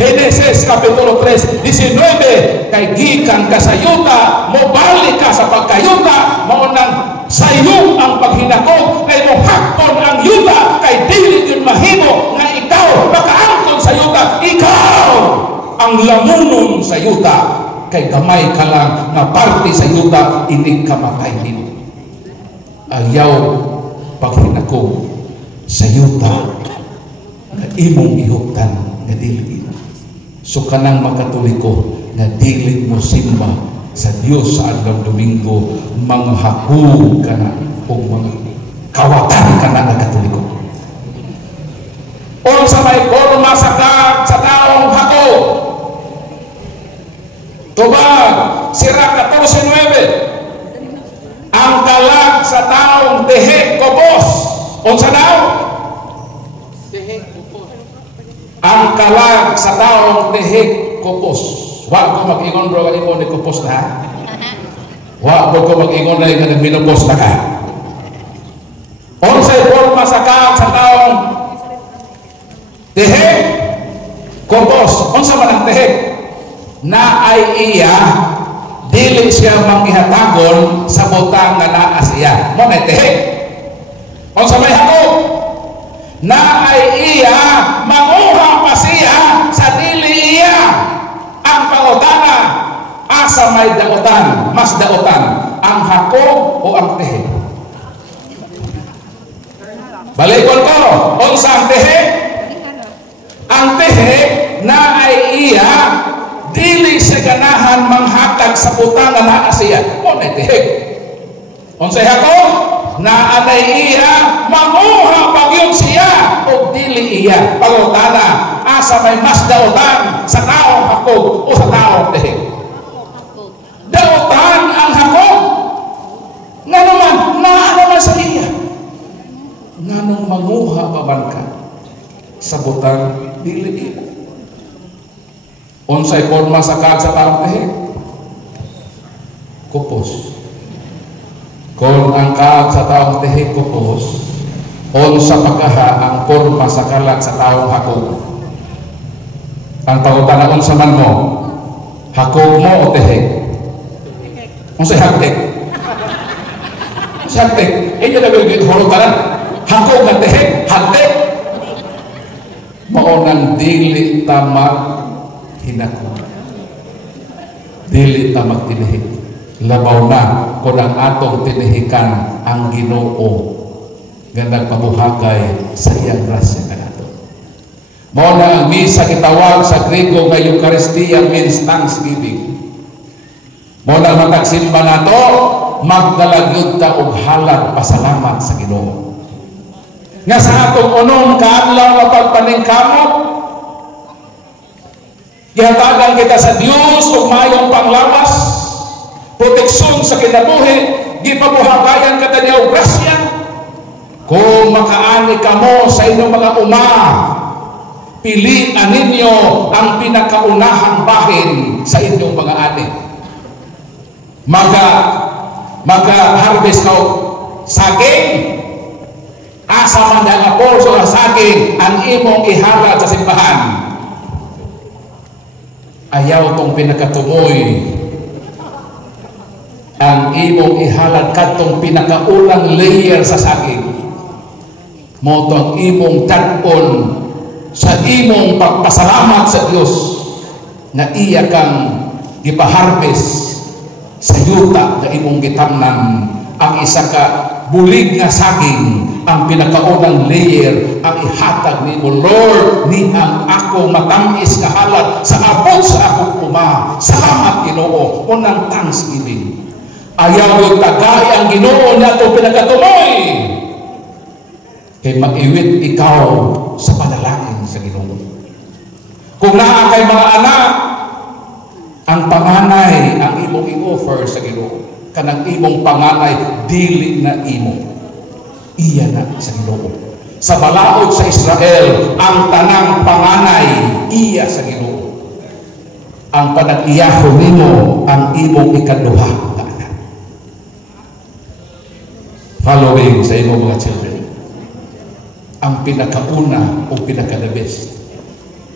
Genesis Kapitulo 3, 19, kay gikan ka sa yuta, mobalik ka sa pagkayuta, maunang sayo ang paghinakot, kay mo hakpon ang yuta, kay dili yun mahimo nga ikaw makaangkon sa yuta, ikaw ang lamunon sa yuta, kay gamay ka lang na parte sa yuta, inig kamatay nimo. Ayaw paghinako sa yuta na imong ihuptan nga dili. So kanang makatoliko na dili mo simba sa Dios sa adlaw Domingo, manghakog ka na o mga kawatan ka na nga katoliko. O sa may forma sa taong hako, tubag Sira 14:9, ang kalag sa taong dehek kopos. Unsa daw? Dehek kopos. Ang kalag sa taong dehek kopos. Wa ko mag-ingon bro nga ingon ni kopos na. Wa ko mag-ingon na nga minopos na ka. Unsay forma sa kalag sa taong dehek kopos. Unsa man ang dehek? Na ay iya dili siya manghihatagon sa butang nga naa siya. Mo na tehek. Unsa may hako? Na ay iya manguha pa siya sa dili iya. Ang pangutana asa may dautan, mas dautan, ang hako o ang tehek. Balikon ko, unsa ang tehek? ang tehe na ay iya dili sa ganahan manghatag sa butang nga naa siya. Mo na tehe. Unsay hakog na anay iya manguha pagyud siya o dili iya. Pangutana, asa may mas daotan sa taong hakog o sa taong tehe? Daotan ang hakog. Nga naman, naa naman sa iya. Nga nung manguha pa man ka sa butang dili iya. Unsay forma sa kag sa taong tehe? Kupos. Kung ang kag sa taong tehe kupos, unsa pagkaha ang forma sa kalag sa taong hakog? Ang pangutana, unsa man mo? Hakog mo o tehe? Unsay haktek? Unsay haktek? Inyo na gawin hulutan. Hakog na tehe? Haktek? Maunang dili tamak hinako. Dili tamak tinihik. Labaw na kung ang atong tinihikan ang Ginoo nga nagpabuhagay sa iyang grasya kanato. Mao na ang misa gitawag sa Griego nga Eucharistia means thanksgiving. Mao na matagsimba nato, magdalagyod ta og halad pasalamat sa Ginoo. Nga sa atong unong kaadlaw nga pagpaningkamot, gihatagan kita sa Dios og maayong panglawas, proteksyon sa kinabuhi, gipabuhagayan ka niya og grasya. Kung makaani ka mo sa inyong mga uma, pilian ninyo ang pinakaunahang bahin sa inyong mga ani. Maga-harvest ka saging, asa man ang apolso na saging ang imong ihalad sa simbahan. Ayaw tong pinakatumoy ang imong ihalad katong pinakaulang layer sa saging. Mo to ang imong tan-on sa imong pagpasalamat sa Dios na iya kang gipaharvest sa yuta na imong gitamnan. Ang isa ka bulig nga saging, ang pinakaunang layer ang ihatag nimo. Lord, ni ang ako matamis nga halad sa abot sa akong uma. Salamat Ginoo. Unang thanksgiving. Ayaw yung tagay ang Ginoo na ito pinagkatuloy. Kay maiwit ikaw sa panalangin sa Ginoo. Kung naa kay mga anak, ang panganay ang imong i-offer sa Ginoo. Kanang imong panganay, dili na imo. Iya na sa Ginoo. Sa balaod sa Israel, ang tanang panganay, iya sa Ginoo. Ang panag-iyaho nimo, ang imong ikaduha. Following sa imong mga children, ang pinakauna o pinaka-the best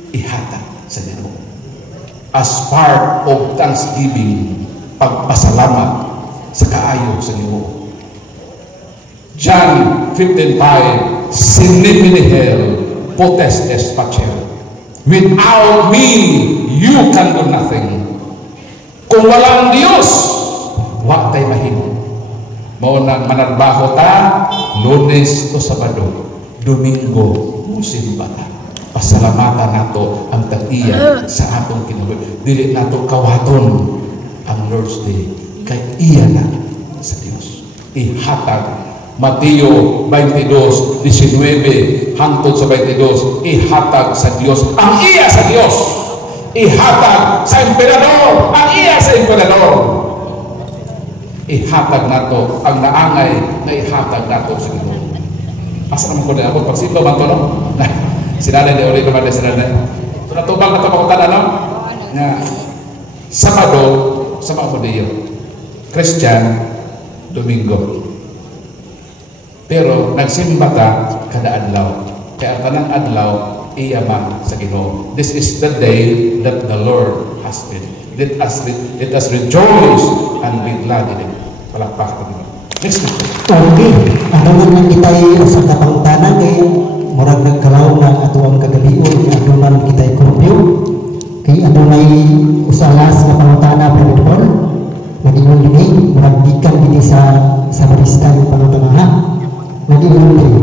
ihatag sa Ginoo as part of thanksgiving, pagpasalamat sa kaayo sa Ginoo. John 15:5, Sine nihil potest est facere. Without me, you can do nothing. Kung walang Dios, wa tay mahimo. Mao nang manarbaho ta Lunes to Sabado, Domingo musimba ta. Pasalamatan nato ang tag-iya sa atong kinabuhi. Dili nato kawaton ang Lord's Day kay iya na sa Dios. Ihatag Mateo 22:19 hangtod sa 22, ihatag sa Dios ang iya sa Dios. Ihatag sa emperador ang iya sa emperador. Ihatag nato ang naangay na ihatag nato sa Ginoo. Asa naman ko na ako pagsimba man to, no? Sinanay ni Uli naman na sinanay. So natubang na ito pakutan, no? Na Sabado, sa mga Judio, Christian, Domingo. Pero nagsimba ta kada adlaw. Kaya tanang adlaw, iyama sa Ginoo. This is the day that the Lord has made. Let us rejoice and be glad in it. Palakpak ko naman. Next question. Okay. Ang naman kita sa kapangtanan kay murag nagkalaw na ato ang kagalion adunan kita kurpyo. Kay adunay usalas na pangutana Paul. Nag-ingon din murag gikan din sa barista ng pangutana. Nag-ingon din.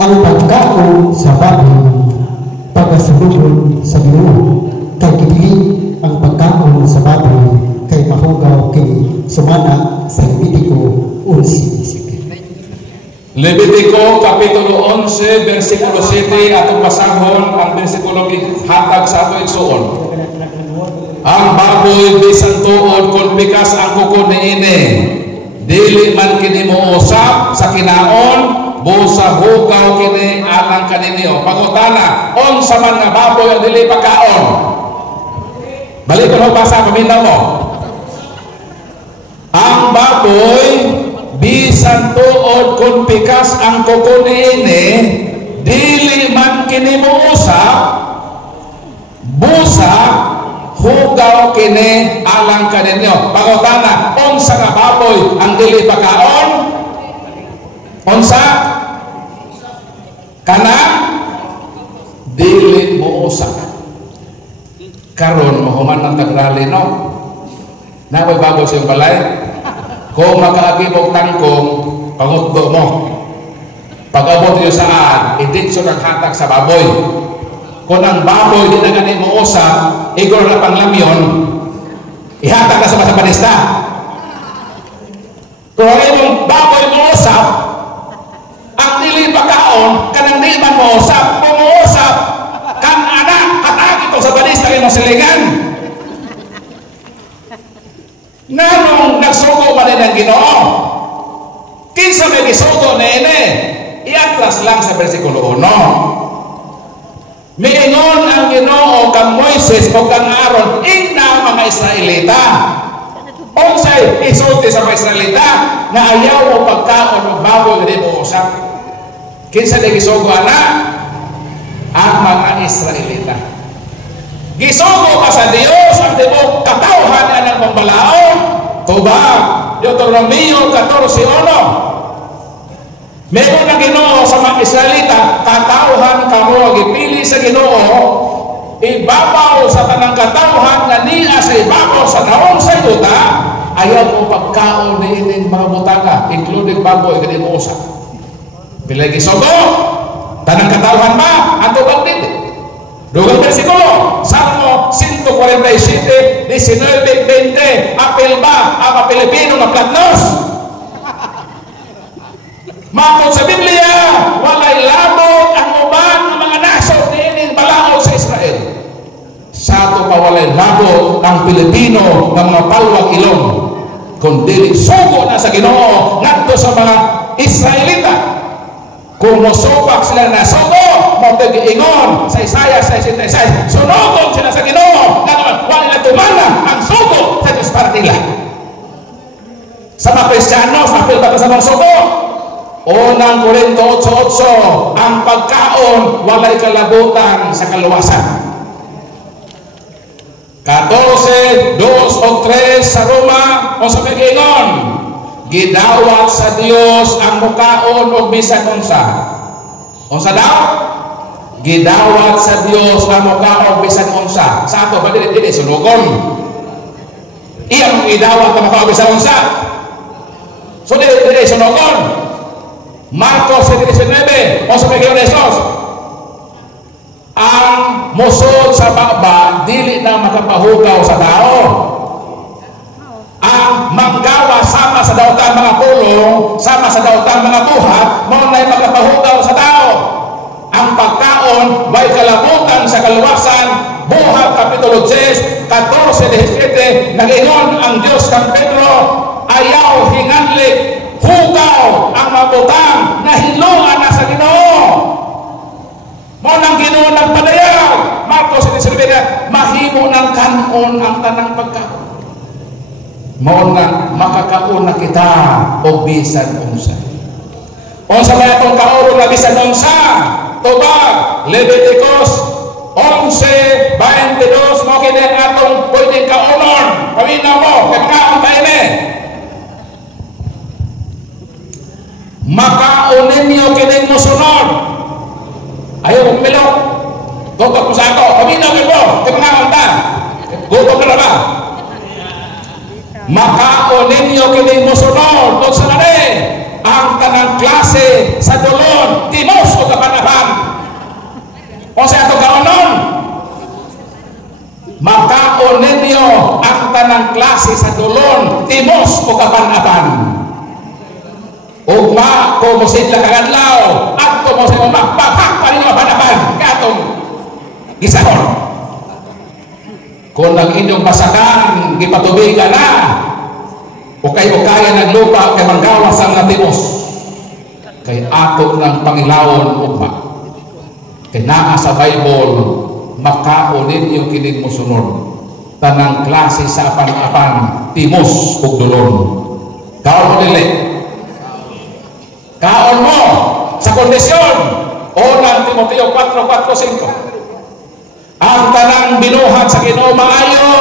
Ang pagkaon sa baboy malugon sa Ginoo kay gidili ang pagkaon sa baboy kay mahugaw kini sumana sa Levitico 11:7. Levitico Kapitulo 11 versikulo 7 atong basahon ang bersikulo hatag sa ato igsuon. Ang baboy bisan tuod kun pikas ang kuko niini dili man kini mousap sa kinaon busa hugaw kini alang kaninyo. Pangutana, unsa man nga baboy ang dili pagkaon? Balik ko basa paminaw mo. Ang baboy bisan tuod kun pikas ang kuko niini dili man kini mousap busa hugaw kini alang kaninyo. Pangutana, unsa nga baboy ang dili pagkaon? Unsa? Kana dili mo usap. Karon mahuman ng tagrali no. Nakoy baboy sa balay. Kung makaagibog tangkong pangutdo mo. Pag-abot niyo saan, iditso ng hatak sa baboy. Kung ang baboy di na ganit mo usap, igor na panglamyon, ihatak na sa masapanista. Kung ang baboy mo usap, ang dili pagkaon kanang di man mo usap, kung mo usap kang anak katagi to sa balista kay masilingan. Nganong nagsugo man ang Ginoo? Kinsa may gisugo niini? Iatras lang sa bersikulo 1. Miingon ang Ginoo kang Moises o kang Aaron, ingna mga Israelita. Unsay isulti sa mga Israelita na ayaw o pagkaon o baboy na mo usap. Kinsa na gisugo ana? Ang mga Israelita. Gisugo pa sa Dios ang tibok katawhan na ng pambalaon. Tuba, Deuteronomio 14:1. Meron na Ginoo sa mga Israelita, katawhan kamo gipili sa Ginoo, ibabaw sa tanang katawhan nga niya sa ibabaw sa naong sa yuta, ayaw mo pagkaon ni ining mga butanga, including baboy gani mo usap. Pilay gisugo, tanang katawhan ba? Ato bang dito? Dugang bersikulo, Salmo 147, 19, 20, apel ba ang mga Pilipino na platnos? Matod sa Biblia, walay labot ang uban ng mga nasod niining balaod sa Israel. Sa ato pa walay labot ang Pilipino ng mga palwag ilong, kundi sugo na sa Ginoo ngadto sa mga Israelita. Kung mosubak sila na sugo, motag-ingon sa Isaiah 66, sunugon sila sa Ginoo nga wala nila tumana ang sugo sa Diyos para nila. Sa mga Kristiyanos, apil ba sa mga sugo? Unang Korinto 8:8, ang pagkaon walay kalabutan sa kaluwasan. 14:2 o 3 sa Roma, o sa Pag-ingon, gidawat sa Dios ang mukaon og bisan unsa. Unsa daw? Gidawat sa Dios ang mukaon bisan unsa. Sa ato ba dili sunugon? Iyang gidawat ang mukaon bisan unsa. So dili sunugon. Marcos 7:19, o sa Pag-ingon ni Jesus, ang musod sa baba dili na makapahugaw sa tao. Ang manggawa sama sa dautan mga pulong, sama sa dautan mga buhat, mao nay makapahugaw sa tao. Ang pagkaon may kalabutan sa kaluwasan. Buhat Kapitulo 10, 14-17, nag-ingon ang Dios kang Pedro, ayaw hinganlik, hugaw ang mabutang na hilungan na sa Ginoo. Mo nang Ginoo nagpadayaw. Marcos 7:19, mahimo ng kanon ang tanang pagkaon. Mo nang makakauna kita o bisan unsa. Unsa may atong kaoron nga bisan unsa? Tubag Leviticus 11:22, mo kini atong pwedeng kaonon. Paminaw mo, kakaon tayo ni. Makaon ninyo kining musunod. Ayaw mong milok. Tutok mo sa ako. Paminaw kayo. Timangaon ta. Gutok na ba? Makaon ninyo kining musunod. Kung sa nari, ang tanang klase sa dulon, timos o kapanapan. O sa ato kaonon, makaon ninyo ang tanang klase sa dulon, timos o kapan-apan. Ugma ko mo sidla kagadlaw at ko mo sa magpapak pa ninyo kapan-apan katong gisahon. Kung ang inyong basakan gipatubigan na ukay-ukaya ng lupa kay manggawas ang natimos kay ato ng Pangilawon ugma. Kay naa sa Bible makaon ninyo kining mosunod tanang klase sa apan-apan, timos ug dulon. Kaon mo dili, kaon mo sa kondisyon unang Timoteo 4:4-5. Ang tanang binuhat sa Ginoo maayo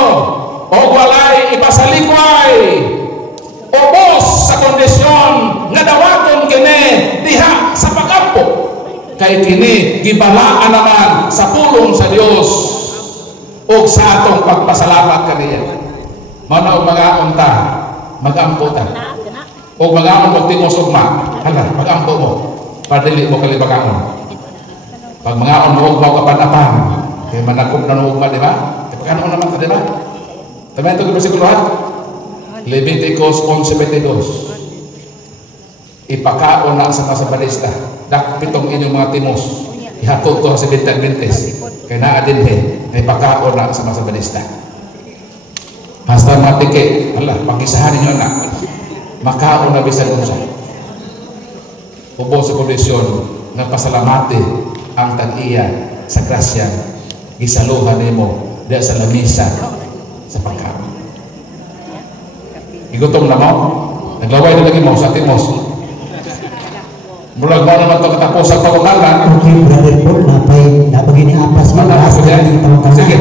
o walay ipasalikway, ubos sa kondisyon nga dawaton kini diha sa pagampo, kay kini gibalaan naman sa pulong sa Dios o sa atong pagpasalamat kaniya. Mao mga unta magampo ta o magamon mo timos ugma, hala magampo mo padili mo kalibagamon. Pag mga mo ugma kapan-apan kay manakop na ugma, di ba? Kano naman ta, di ba? Tamen to bersikulo Leviticus 11:22. Ipakaon na sa nasabalista dakpitong inyong mga timos ihatod ko sa bintag-bintes kay naa din ay pakaon na sa nasabalista. Hasta matike Allah pagisahan ninyo na makaon na bisan unsa. Ubos sa kondisyon nga pasalamati ang tag-iya sa grasya gisaluhan nimo diha sa lamisa sa pagkaon. Igutom na mo, naglaway na lagi mo sa timos. Murag mo naman ito katapos sa pagkakalan. Okay, Brother Paul, napay gini apas mo. Sige.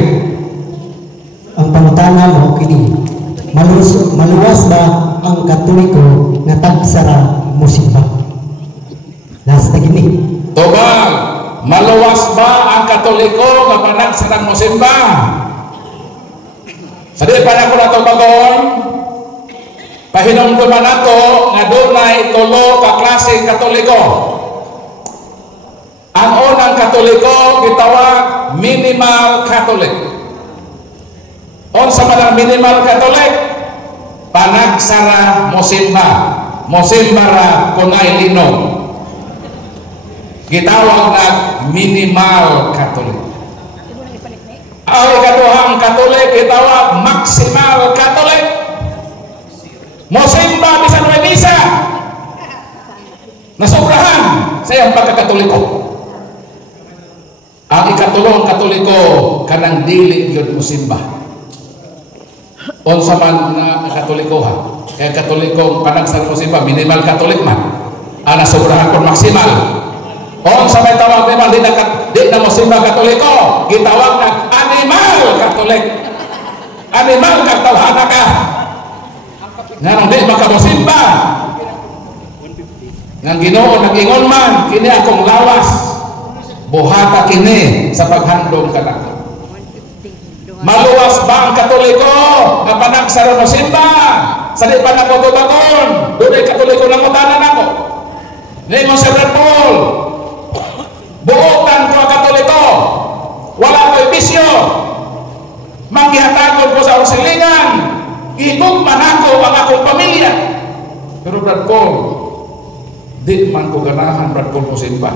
Ang pangutana mo, kini, maluwas ba ang Katoliko nga tagsara musimba? Last na gini. Tobag, maluwas ba ang Katoliko nga panagsarang musimba? Sa di pa na ko na ito bagon, pahinumduman nato nga dunay tulo ka klaseng Katoliko. Ang unang Katoliko gitawag minimal Catholic. Unsa man ang minimal Catholic? Panagsara mosimba. Mosimba ra kunay linog. Gitawag na minimal Catholic. Ang ikaduhang Katolik gitawag maximal Catholic. Mosimba bisan may misa. Nasobrahan sa iyang pagkakatoliko. Ang ikatulong Katoliko kanang dili gyud mosimba. Unsa man nga Katoliko ha? Kaya Katoliko panagsara mosimba minimal Catholic man. Ang nasobrahan kon maksimal. Unsa may tawag naman di na mosimba Katoliko, gitawag na animal Catholic. Animal katawhana ka. Nga nung di makamosimba nga Ginoo nag-ingon man kini akong lawas buhata kini sa paghandom kanako. Maluwas ba ang Katoliko nga panagsara mosimba sa di pa nako tubagon dunay Katoliko nang utanan ako ningon sa Brother Paul buotan ko ang Katoliko wala ko'y bisyo manggihatagon ko sa usilingan ibugman ako ang akong pamilya. Pero Brad Paul, di man ko ganahan Brad Paul mosimba.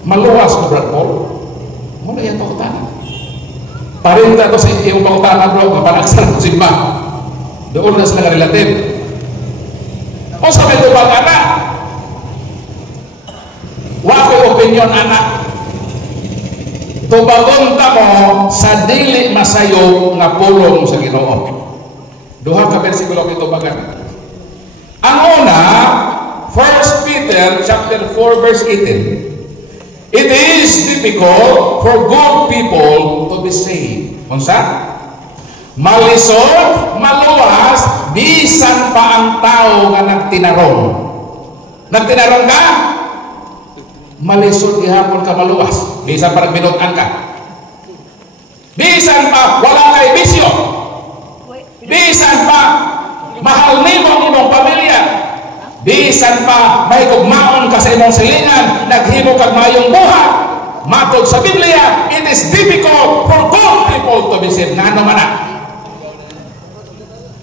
Maluwas ko Brad Paul. Muna yan pakutanan. Parinta to sa iyong pakutanan bro, mapanagsara mosimba. Doon na sila relative. O sa may tubag anak. Wako'y opinion anak. Tubagon ta mo sa dili masayo nga pulong sa Ginoo. Duha ka bersikulo kito bagan. Ang una, 1 Peter chapter 4 verse 18. It is difficult for good people to be saved. Unsa? Malisod, maluwas, bisan pa ang tao nga nagtinarong. Nagtinarong ka? Malisod gihapon ka maluwas, bisan pa nagbinutan ka. Bisan pa wala kay bisyo. Bisan pa mahal nimo imong pamilya. Bisan pa may gugmaon ka sa imong silingan, naghimo kag mayong buhat. Matod sa Biblia, it is difficult for good people po to bisip nga naman na.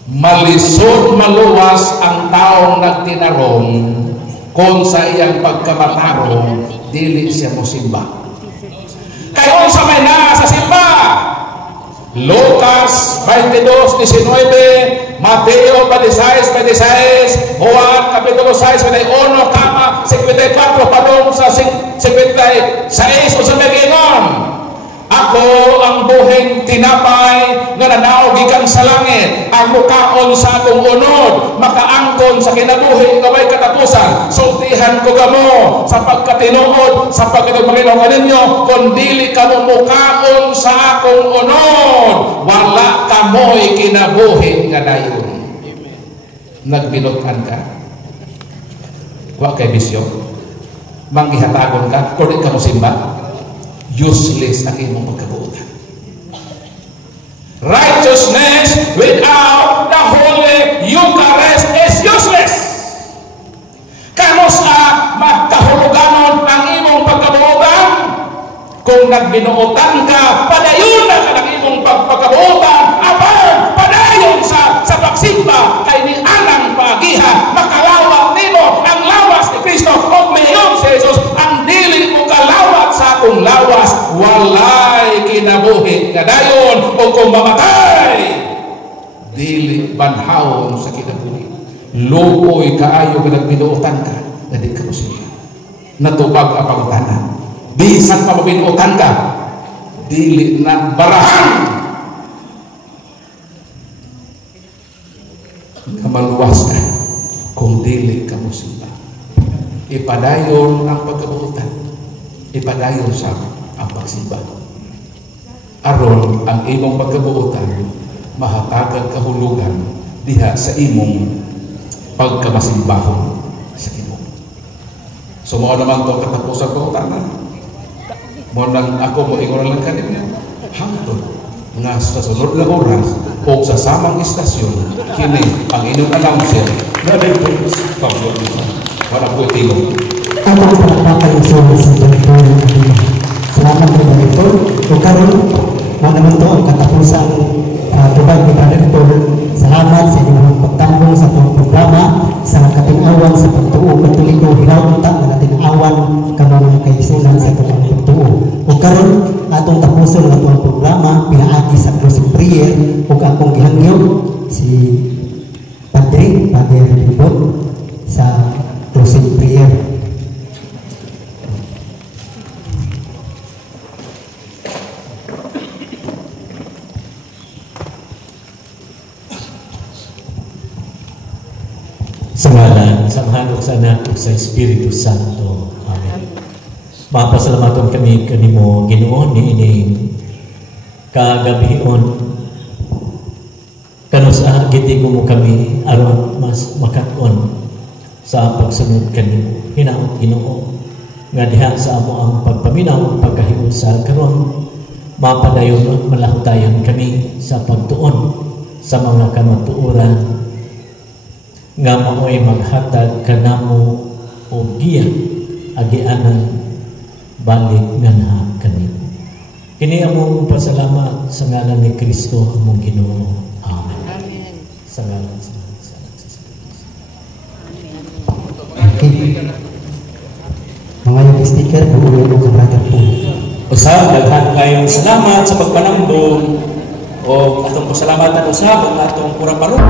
Malisod maluwas ang taong nagtinarong kung sa iyang pagkamatarong dili siya mo simba. Kayo sa may na sa simba, Lucas 22:19, Mateo 26:26, Juan kapitulo 6 1 kama 54 padong sa 56 o sa megingon. Ako ang buhing tinapay nga nanaog gikan sa langit, ang mukaon sa akong unod, makaangkon sa kinabuhi nga may katapusan. Sultihan ko kamo sa pagkatinuod, sa pagkatugmalinaw ninyo, kung dili kamo mukaon sa akong unod, wala kamo'y kinabuhi nga dayon. Nagbinutan ka, wa kay bisyo, manggihatagon ka, kung di ka mo simba, useless ang imong pagkabuutan. Righteousness without the Holy Eucharist is useless. Kano sa magkahuluganon ang imong pagkabuutan? Kung nagbinuutan ka, padayon na ka ng imong pagkabuutan, apan padayon sa pagsimba kay ni anang pagiha, makalawat nimo ang lawas ni Kristo o mayon si Jesus. Ang dili mo kalawat sa akong lawas, walay kinabuhi nga dayon, o kung mamatay dili banhawon sa kinabuhi. Luoy kaayo nga nagbinuutan ka na di ka mo siya natubag ang pangutanan. Bisan pa mabinuutan ka, dili na barahan nga maluwas ka kung dili ka mo siya. Ipadayon ang pagkabuutan, ipadayon sa ang pagsimba. Aron ang imong pagkabuutan mahatagag kahulugan diha sa imong pagkamasimbahon sa Ginoo. So mao naman to katapusan pangutanan. Mo nang ako mo ingon lang kanina hangtod nga sa sunod na oras o sa samang istasyon kini ang inyong announcer Brother Prince Pablo. Wala po tingog. Atong palakpakan sa Dr. Adina. Salamat po Dr. O karon mo naman to ang katapusan tubag ni Dr. Salamat sa inyong pagtambong sa itong programa sa kating-awan sa pagtuo katoliko hinawta nga nating-awan kanang kaigsunan sa itong pagtuo. O karon atong tapuson ang itong programa pinaagi sa closing prayer ug akong gihangyo si Padre Ribot sa closing prayer. Sa ngalan, sa hanok sa anak sa Espiritu Santo. Amen. Mapasalamatan kami kanimo Ginoo niining kagabion kanus gitigo mo kami aron mas makaton sa pagsunod kanimo. Hinaot Ginoo nga diha sa amo ang pagpaminaw pagkahiusa karon mapadayon malahutayon kami sa pagtuon sa mga kamatuoran nga mao'y maghatag kanamo o giya agianan balik nga na kanimo. Kini among pasalamat sa ngalan ni Kristo among Ginoo. Amen. Amen. Sa ngalan sa Mga yung sticker buulo mo ka brother po. Usab daghan kayong salamat sa pagpanamdom o atong pasalamatan usab ang atong pura parok.